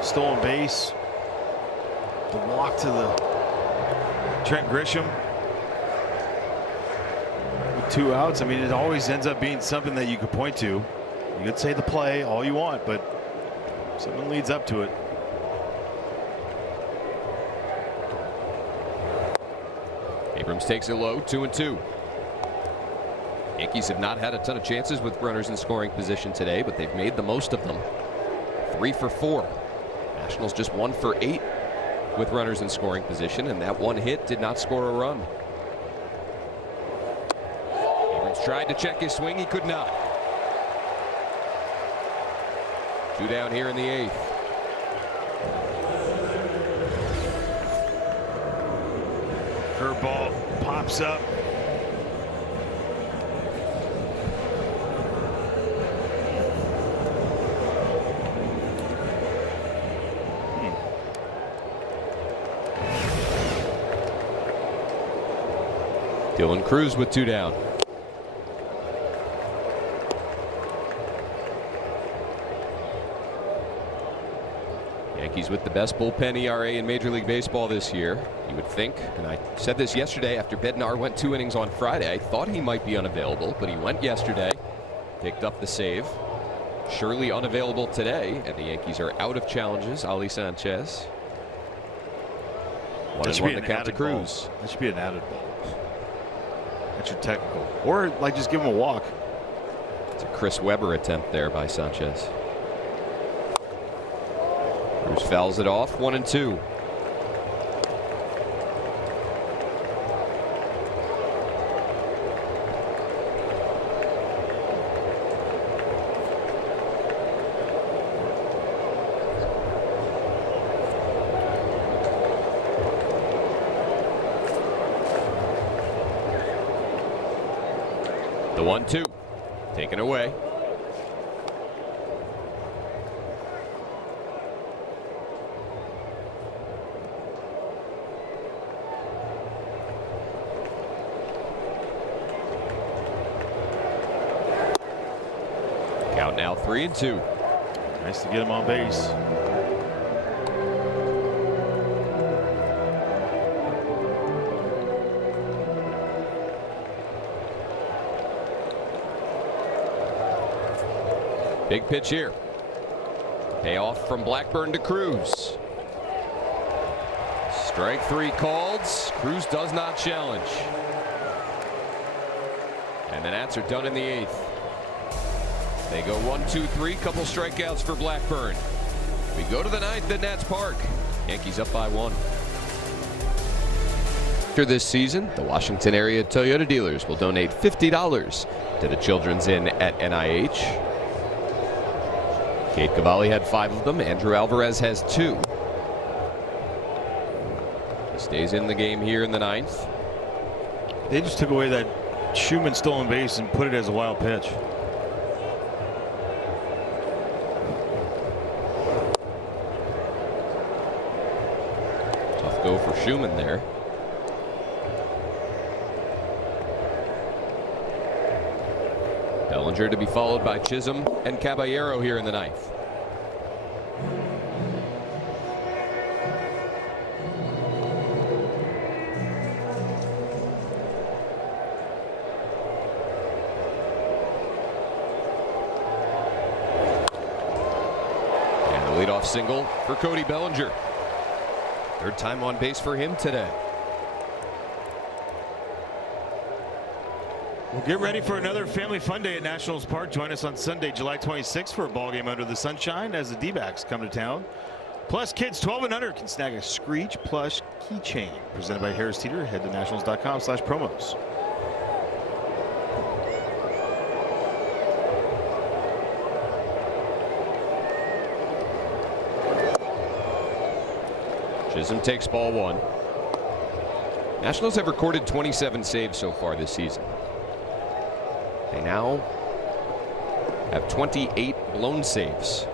stolen base, the walk to the Trent Grisham with 2 outs. I mean, it always ends up being something that you could point to. You could say the play all you want, but something leads up to it. Abrams takes it low, 2-2. Yankees have not had a ton of chances with runners in scoring position today, but they've made the most of them. 3 for 4. Nationals just 1 for 8 with runners in scoring position, and that one hit did not score a run. Abrams tried to check his swing, he could not. 2 down here in the 8th. Curveball pops up. Dylan Cruz with 2 down. Yankees with the best bullpen ERA in Major League Baseball this year. You would think, and I said this yesterday after Bednar went 2 innings on Friday, I thought he might be unavailable, but he went yesterday, picked up the save. Surely unavailable today, and the Yankees are out of challenges. Ali Sanchez. 1-1 the count to Cruz. That should be an added ball. That's your technical. Or like just give him a walk. It's a Chris Webber attempt there by Sanchez. Cruz fouls it off. 1-2. The 1-2 taken away. Count now Now 3-2. Nice to get him on base. Big pitch here. Payoff from Blackburn to Cruz. Strike 3 called. Cruz does not challenge. And the Nats are done in the 8th. They go 1-2-3, couple strikeouts for Blackburn. We go to the 9th at Nats Park. Yankees up by 1. After this season, the Washington area Toyota dealers will donate $50 to the Children's Inn at NIH. Kate Cavalli had 5 of them. Andrew Alvarez has 2. He stays in the game here in the 9th. They just took away that Schumann stolen base and put it as a wild pitch. Tough go for Schumann there. Bellinger to be followed by Chisholm and Caballero here in the 9th. And the leadoff single for Cody Bellinger. 3rd time on base for him today. Well, get ready for another family fun day at Nationals Park. Join us on Sunday, July 26th for a ball game under the sunshine as the D-backs come to town. Plus, kids 12 and under can snag a Screech plush keychain presented by Harris Teeter. Head to nationals.com/promos. Chisholm takes ball 1. Nationals have recorded 27 saves so far this season. They now have 28 blown saves.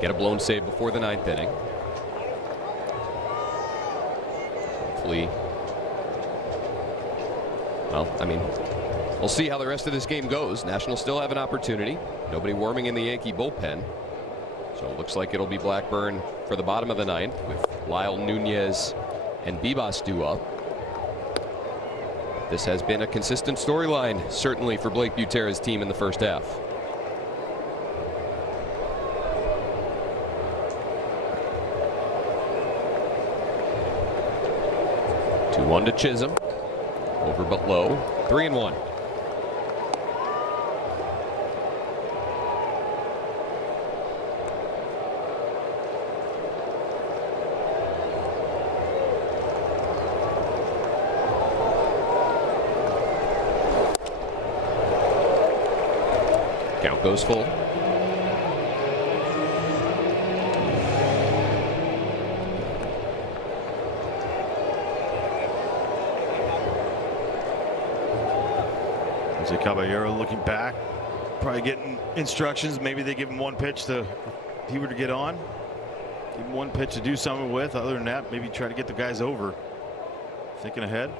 Get a blown save before the 9th inning. Hopefully, well, I mean, we'll see how the rest of this game goes. Nationals still have an opportunity. Nobody warming in the Yankee bullpen. So it looks like it'll be Blackburn for the bottom of the 9th with Lyle, Nunez, and Bibas due up. This has been a consistent storyline, certainly for Blake Butera's team in the first half. Two 2-1 to Chisholm. Over but low. 3-1. Count goes full. Jose Caballero looking back, probably getting instructions. Maybe they give him one pitch to, if he were to get on, give him one pitch to do something with. Other than that, maybe try to get the guys over. Thinking ahead.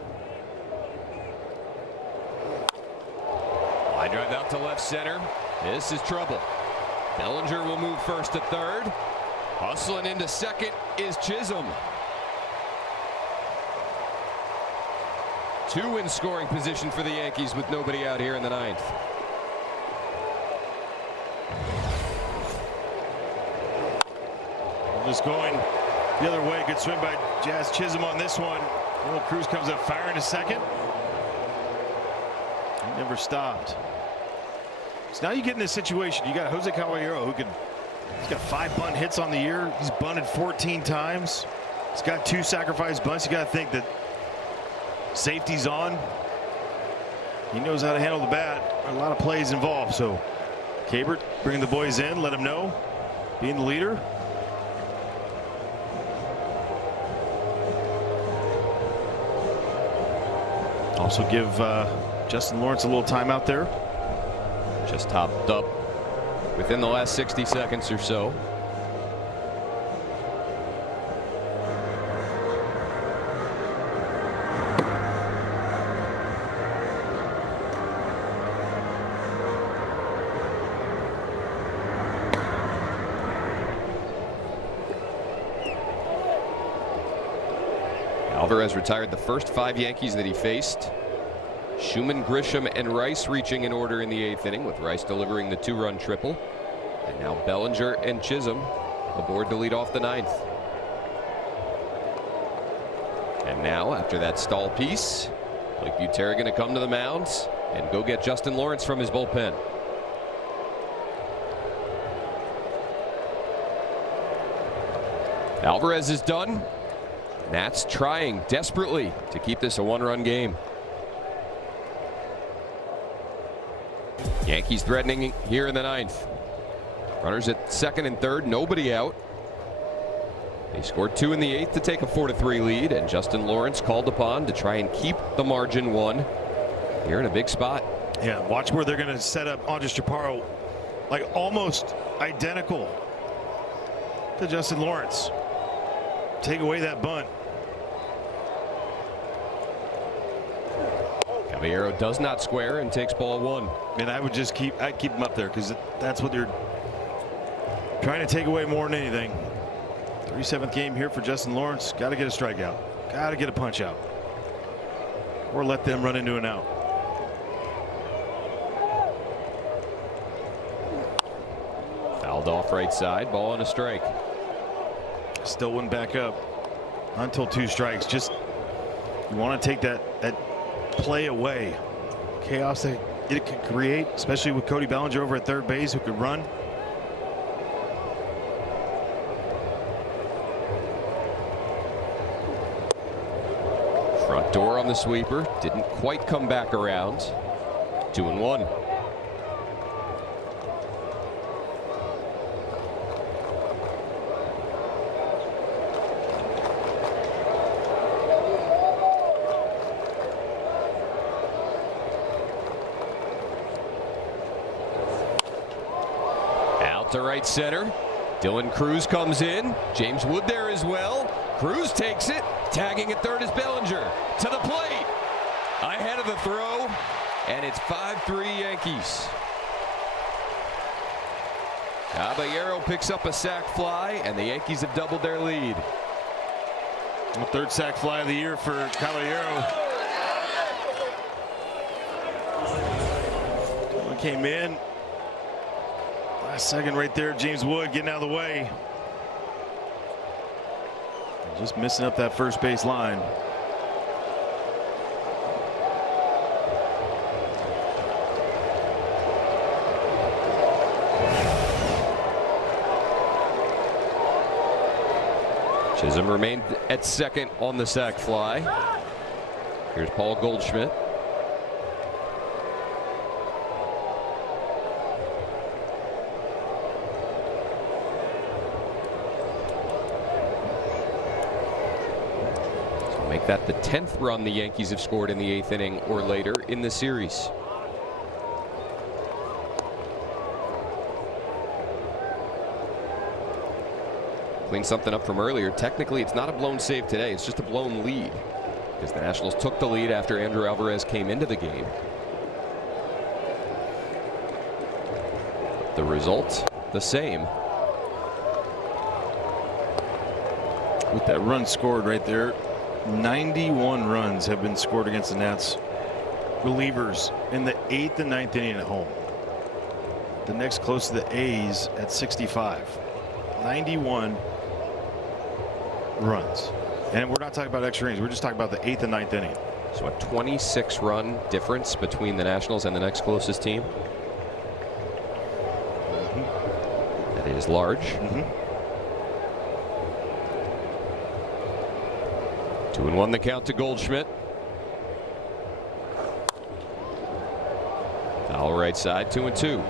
Line drive out to left center. This is trouble. Bellinger will move first to third. Hustling into second is Chisholm. Two in scoring position for the Yankees with nobody out here in the ninth. Just going the other way. Good swing by Jazz Chisholm on this one. Little Cruz comes up firing to second. He never stopped. So now you get in this situation. You got Jose Caballero who he's got 5 bunt hits on the year. He's bunted 14 times. He's got 2 sacrifice bunts. You got to think that safety's on. He knows how to handle the bat. A lot of plays involved. So Cabert bringing the boys in, let him know, being the leader. Also give Justin Lawrence a little time out there. Just topped up within the last 60 seconds or so. Alvarez retired the first 5 Yankees that he faced. Schumann, Grisham, and Rice reaching in order in the 8th inning, with Rice delivering the 2-run triple. And now Bellinger and Chisholm aboard to lead off the 9th. And now, after that stall piece, Blake Butera going to come to the mound and go get Justin Lawrence from his bullpen. Alvarez is done. Nats trying desperately to keep this a 1-run game. Yankees threatening here in the 9th. Runners at second and third, nobody out. They scored 2 in the 8th to take a 4-3 lead, and Justin Lawrence called upon to try and keep the margin 1 here in a big spot. Yeah, watch where they're going to set up Andres Chaparro, like almost identical to Justin Lawrence. Take away that bunt. Caballero does not square and takes ball 1. And I'd keep him up there, because that's what they're trying to take away more than anything. 37th game here for Justin Lawrence. Got to get a strikeout. Got to get a punch out. Or let them run into an out. Fouled off right side, ball and a strike. Still wouldn't back up until 2 strikes. Just, you want to take that play away. Chaos that it could create, especially with Cody Bellinger over at third base, who could run. Front door on the sweeper, didn't quite come back around. 2-1. Out to right center. Dylan Cruz comes in. James Wood there as well. Cruz takes it. Tagging at third is Bellinger. To the plate. Ahead of the throw. And it's 5-3 Yankees. Caballero picks up a sac fly, and the Yankees have doubled their lead. The 3rd sac fly of the year for Caballero. One came in. Last second right there, James Wood getting out of the way. Just missing up that first base line. Chisholm remained at second on the sac fly. Here's Paul Goldschmidt. Make that the 10th run the Yankees have scored in the 8th inning or later in the series. Clean something up from earlier. Technically, it's not a blown save today. It's just a blown lead, because the Nationals took the lead after Andrew Alvarez came into the game. The result, the same. With that run scored right there, 91 runs have been scored against the Nats relievers in the 8th and 9th inning at home. The next close to the A's at 65. 91 runs. And we're not talking about extra innings. We're just talking about the 8th and 9th inning. So a 26-run difference between the Nationals and the next closest team. That is large. 2-1 the count to Goldschmidt. Foul right side, 2-2.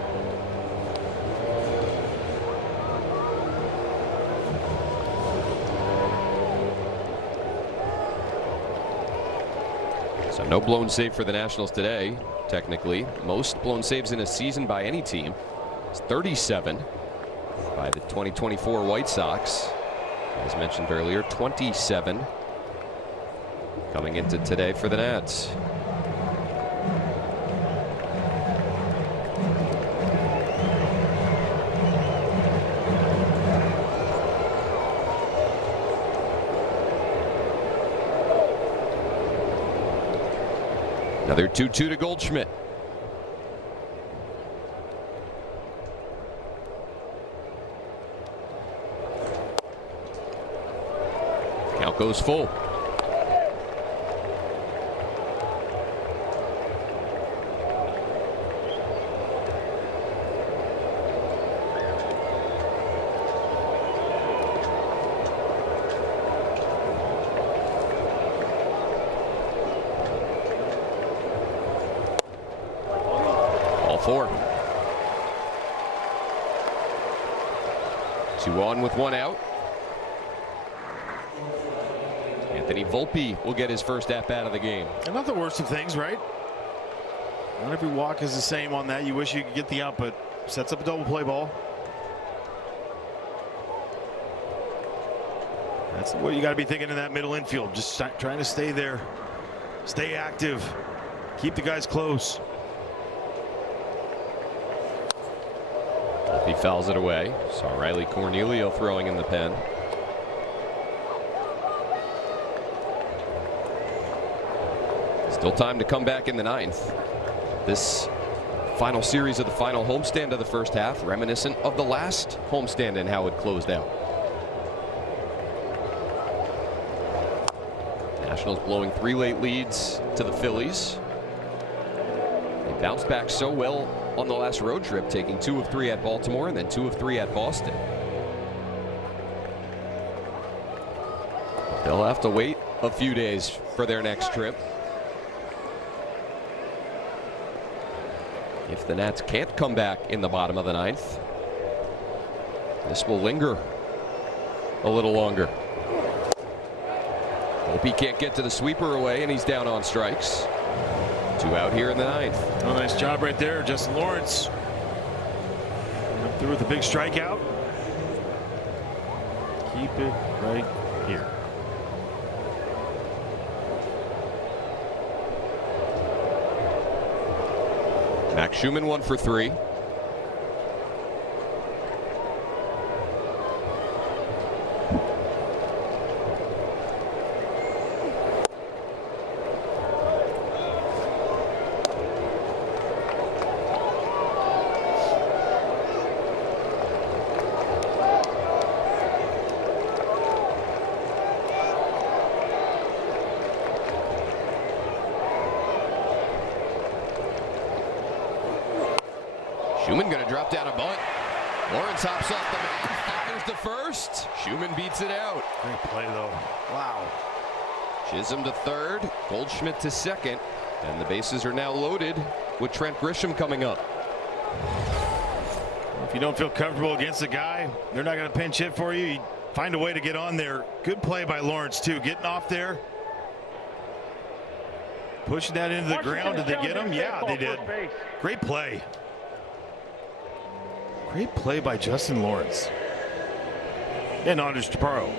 So no blown save for the Nationals today, technically. Most blown saves in a season by any team. It's 37 by the 2024 White Sox. As mentioned earlier, 27 coming into today for the Nats. Another 2-2 to Goldschmidt. Count goes full. All four. 2 on with 1 out. Anthony Volpe will get his first at-bat of the game. And not the worst of things, right? Not every walk is the same on that. You wish you could get the out, but sets up a double play ball. That's what you got to be thinking in that middle infield. Just trying to stay there, stay active, keep the guys close. He fouls it away. Saw Riley Cornelio throwing in the pen. Still time to come back in the 9th. This final series of the final homestand of the first half, reminiscent of the last homestand and how it closed out. Nationals blowing 3 late leads to the Phillies. They bounced back so well on the last road trip, taking 2 of 3 at Baltimore and then 2 of 3 at Boston. They'll have to wait a few days for their next trip. If the Nats can't come back in the bottom of the 9th, this will linger a little longer. Hope he can't get to the sweeper away, and he's down on strikes. 2 out here in the 9th. Oh, nice job right there, Justin Lawrence. Come through with a big strikeout. Keep it right here. Max Schumann 1 for 3. Schumann going to drop down a bunt. Lawrence hops off the mound, fires to first. Schumann beats it out. Great play, though. Wow. Chisholm to third, Goldschmidt to second, and the bases are now loaded with Trent Grisham coming up. If you don't feel comfortable against a guy, they're not going to pinch hit for you. You find a way to get on there. Good play by Lawrence, too. Getting off there. Pushing that into the ground. Did they get him? Yeah, they did. Great play. Great play by Justin Lawrence. And Andres Chaparro.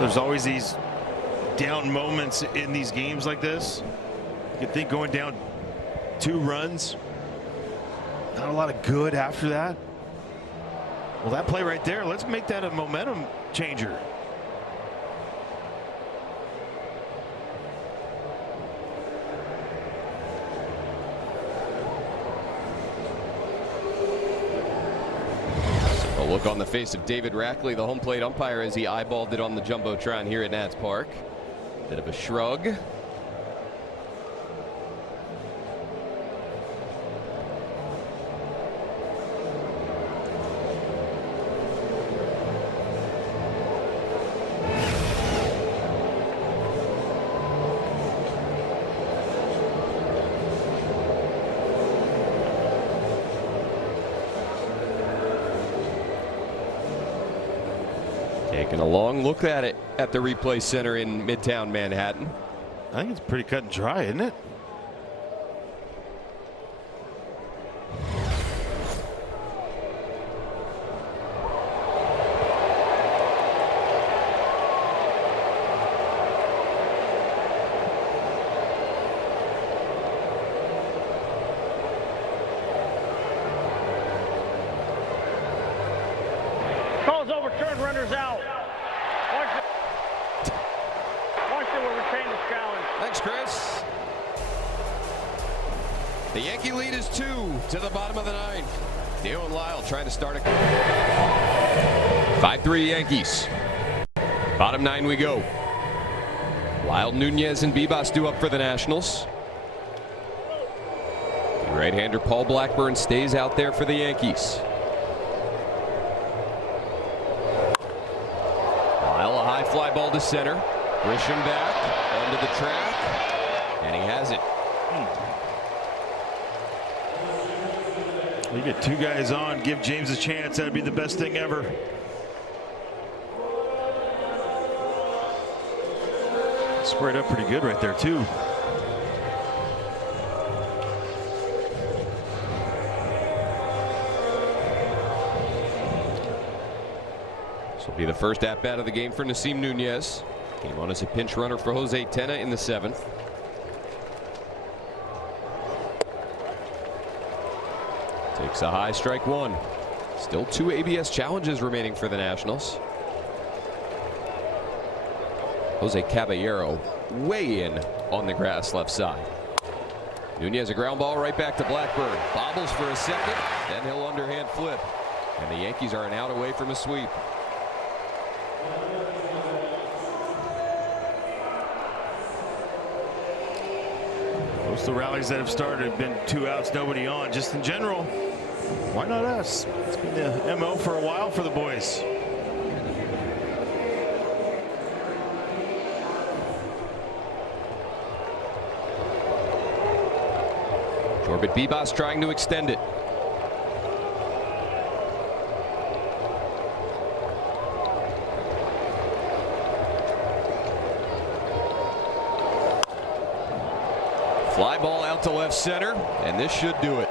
There's always these down moments in these games like this. You could think going down 2 runs. Not a lot of good after that. Well, that play right there, let's make that a momentum changer. A look on the face of David Rackley, the home plate umpire, as he eyeballed it on the Jumbotron here at Nats Park. Bit of a shrug. Taking a long look at it at the replay center in Midtown Manhattan. I think it's pretty cut and dry, isn't it? runners out. Washington will retain the challenge. Thanks, Chris. The Yankee lead is 2 to the bottom of the 9th. Dale and Lyle trying to start a 5-3 Yankees. Bottom 9 we go. Lyle, Nunez, and Bibas due up for the Nationals. The right-hander Paul Blackburn stays out there for the Yankees. Lyle, a high fly ball to center. Grisham back, into the track, and he has it. You get 2 guys on, give James a chance. That'd be the best thing ever. Squared up pretty good right there, too. This will be the first at-bat of the game for Nasim Nunez. Came on as a pinch runner for Jose Tena in the 7th. Takes a high, strike 1. Still 2 ABS challenges remaining for the Nationals. Jose Caballero way in on the grass left side. Nunez a ground ball right back to Blackburn. Bobbles for a second, then he'll underhand flip. And the Yankees are an out away from a sweep. Most of the rallies that have started have been 2 outs, nobody on. Just in general, why not us? It's been the MO for a while for the boys. Corbett Bibas trying to extend it. Fly ball out to left center, and this should do it.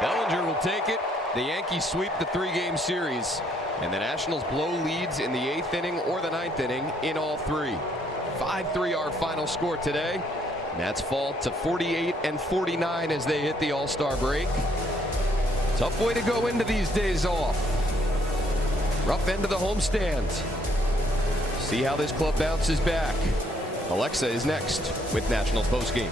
Bellinger will take it. The Yankees sweep the 3-game series, and the Nationals blow leads in the 8th inning or the 9th inning in all 3. 5-3 our final score today. Nats fall to 48 and 49 as they hit the All-Star break. Tough way to go into these days off. Rough end of the homestand. See how this club bounces back. Alexa is next with Nationals postgame.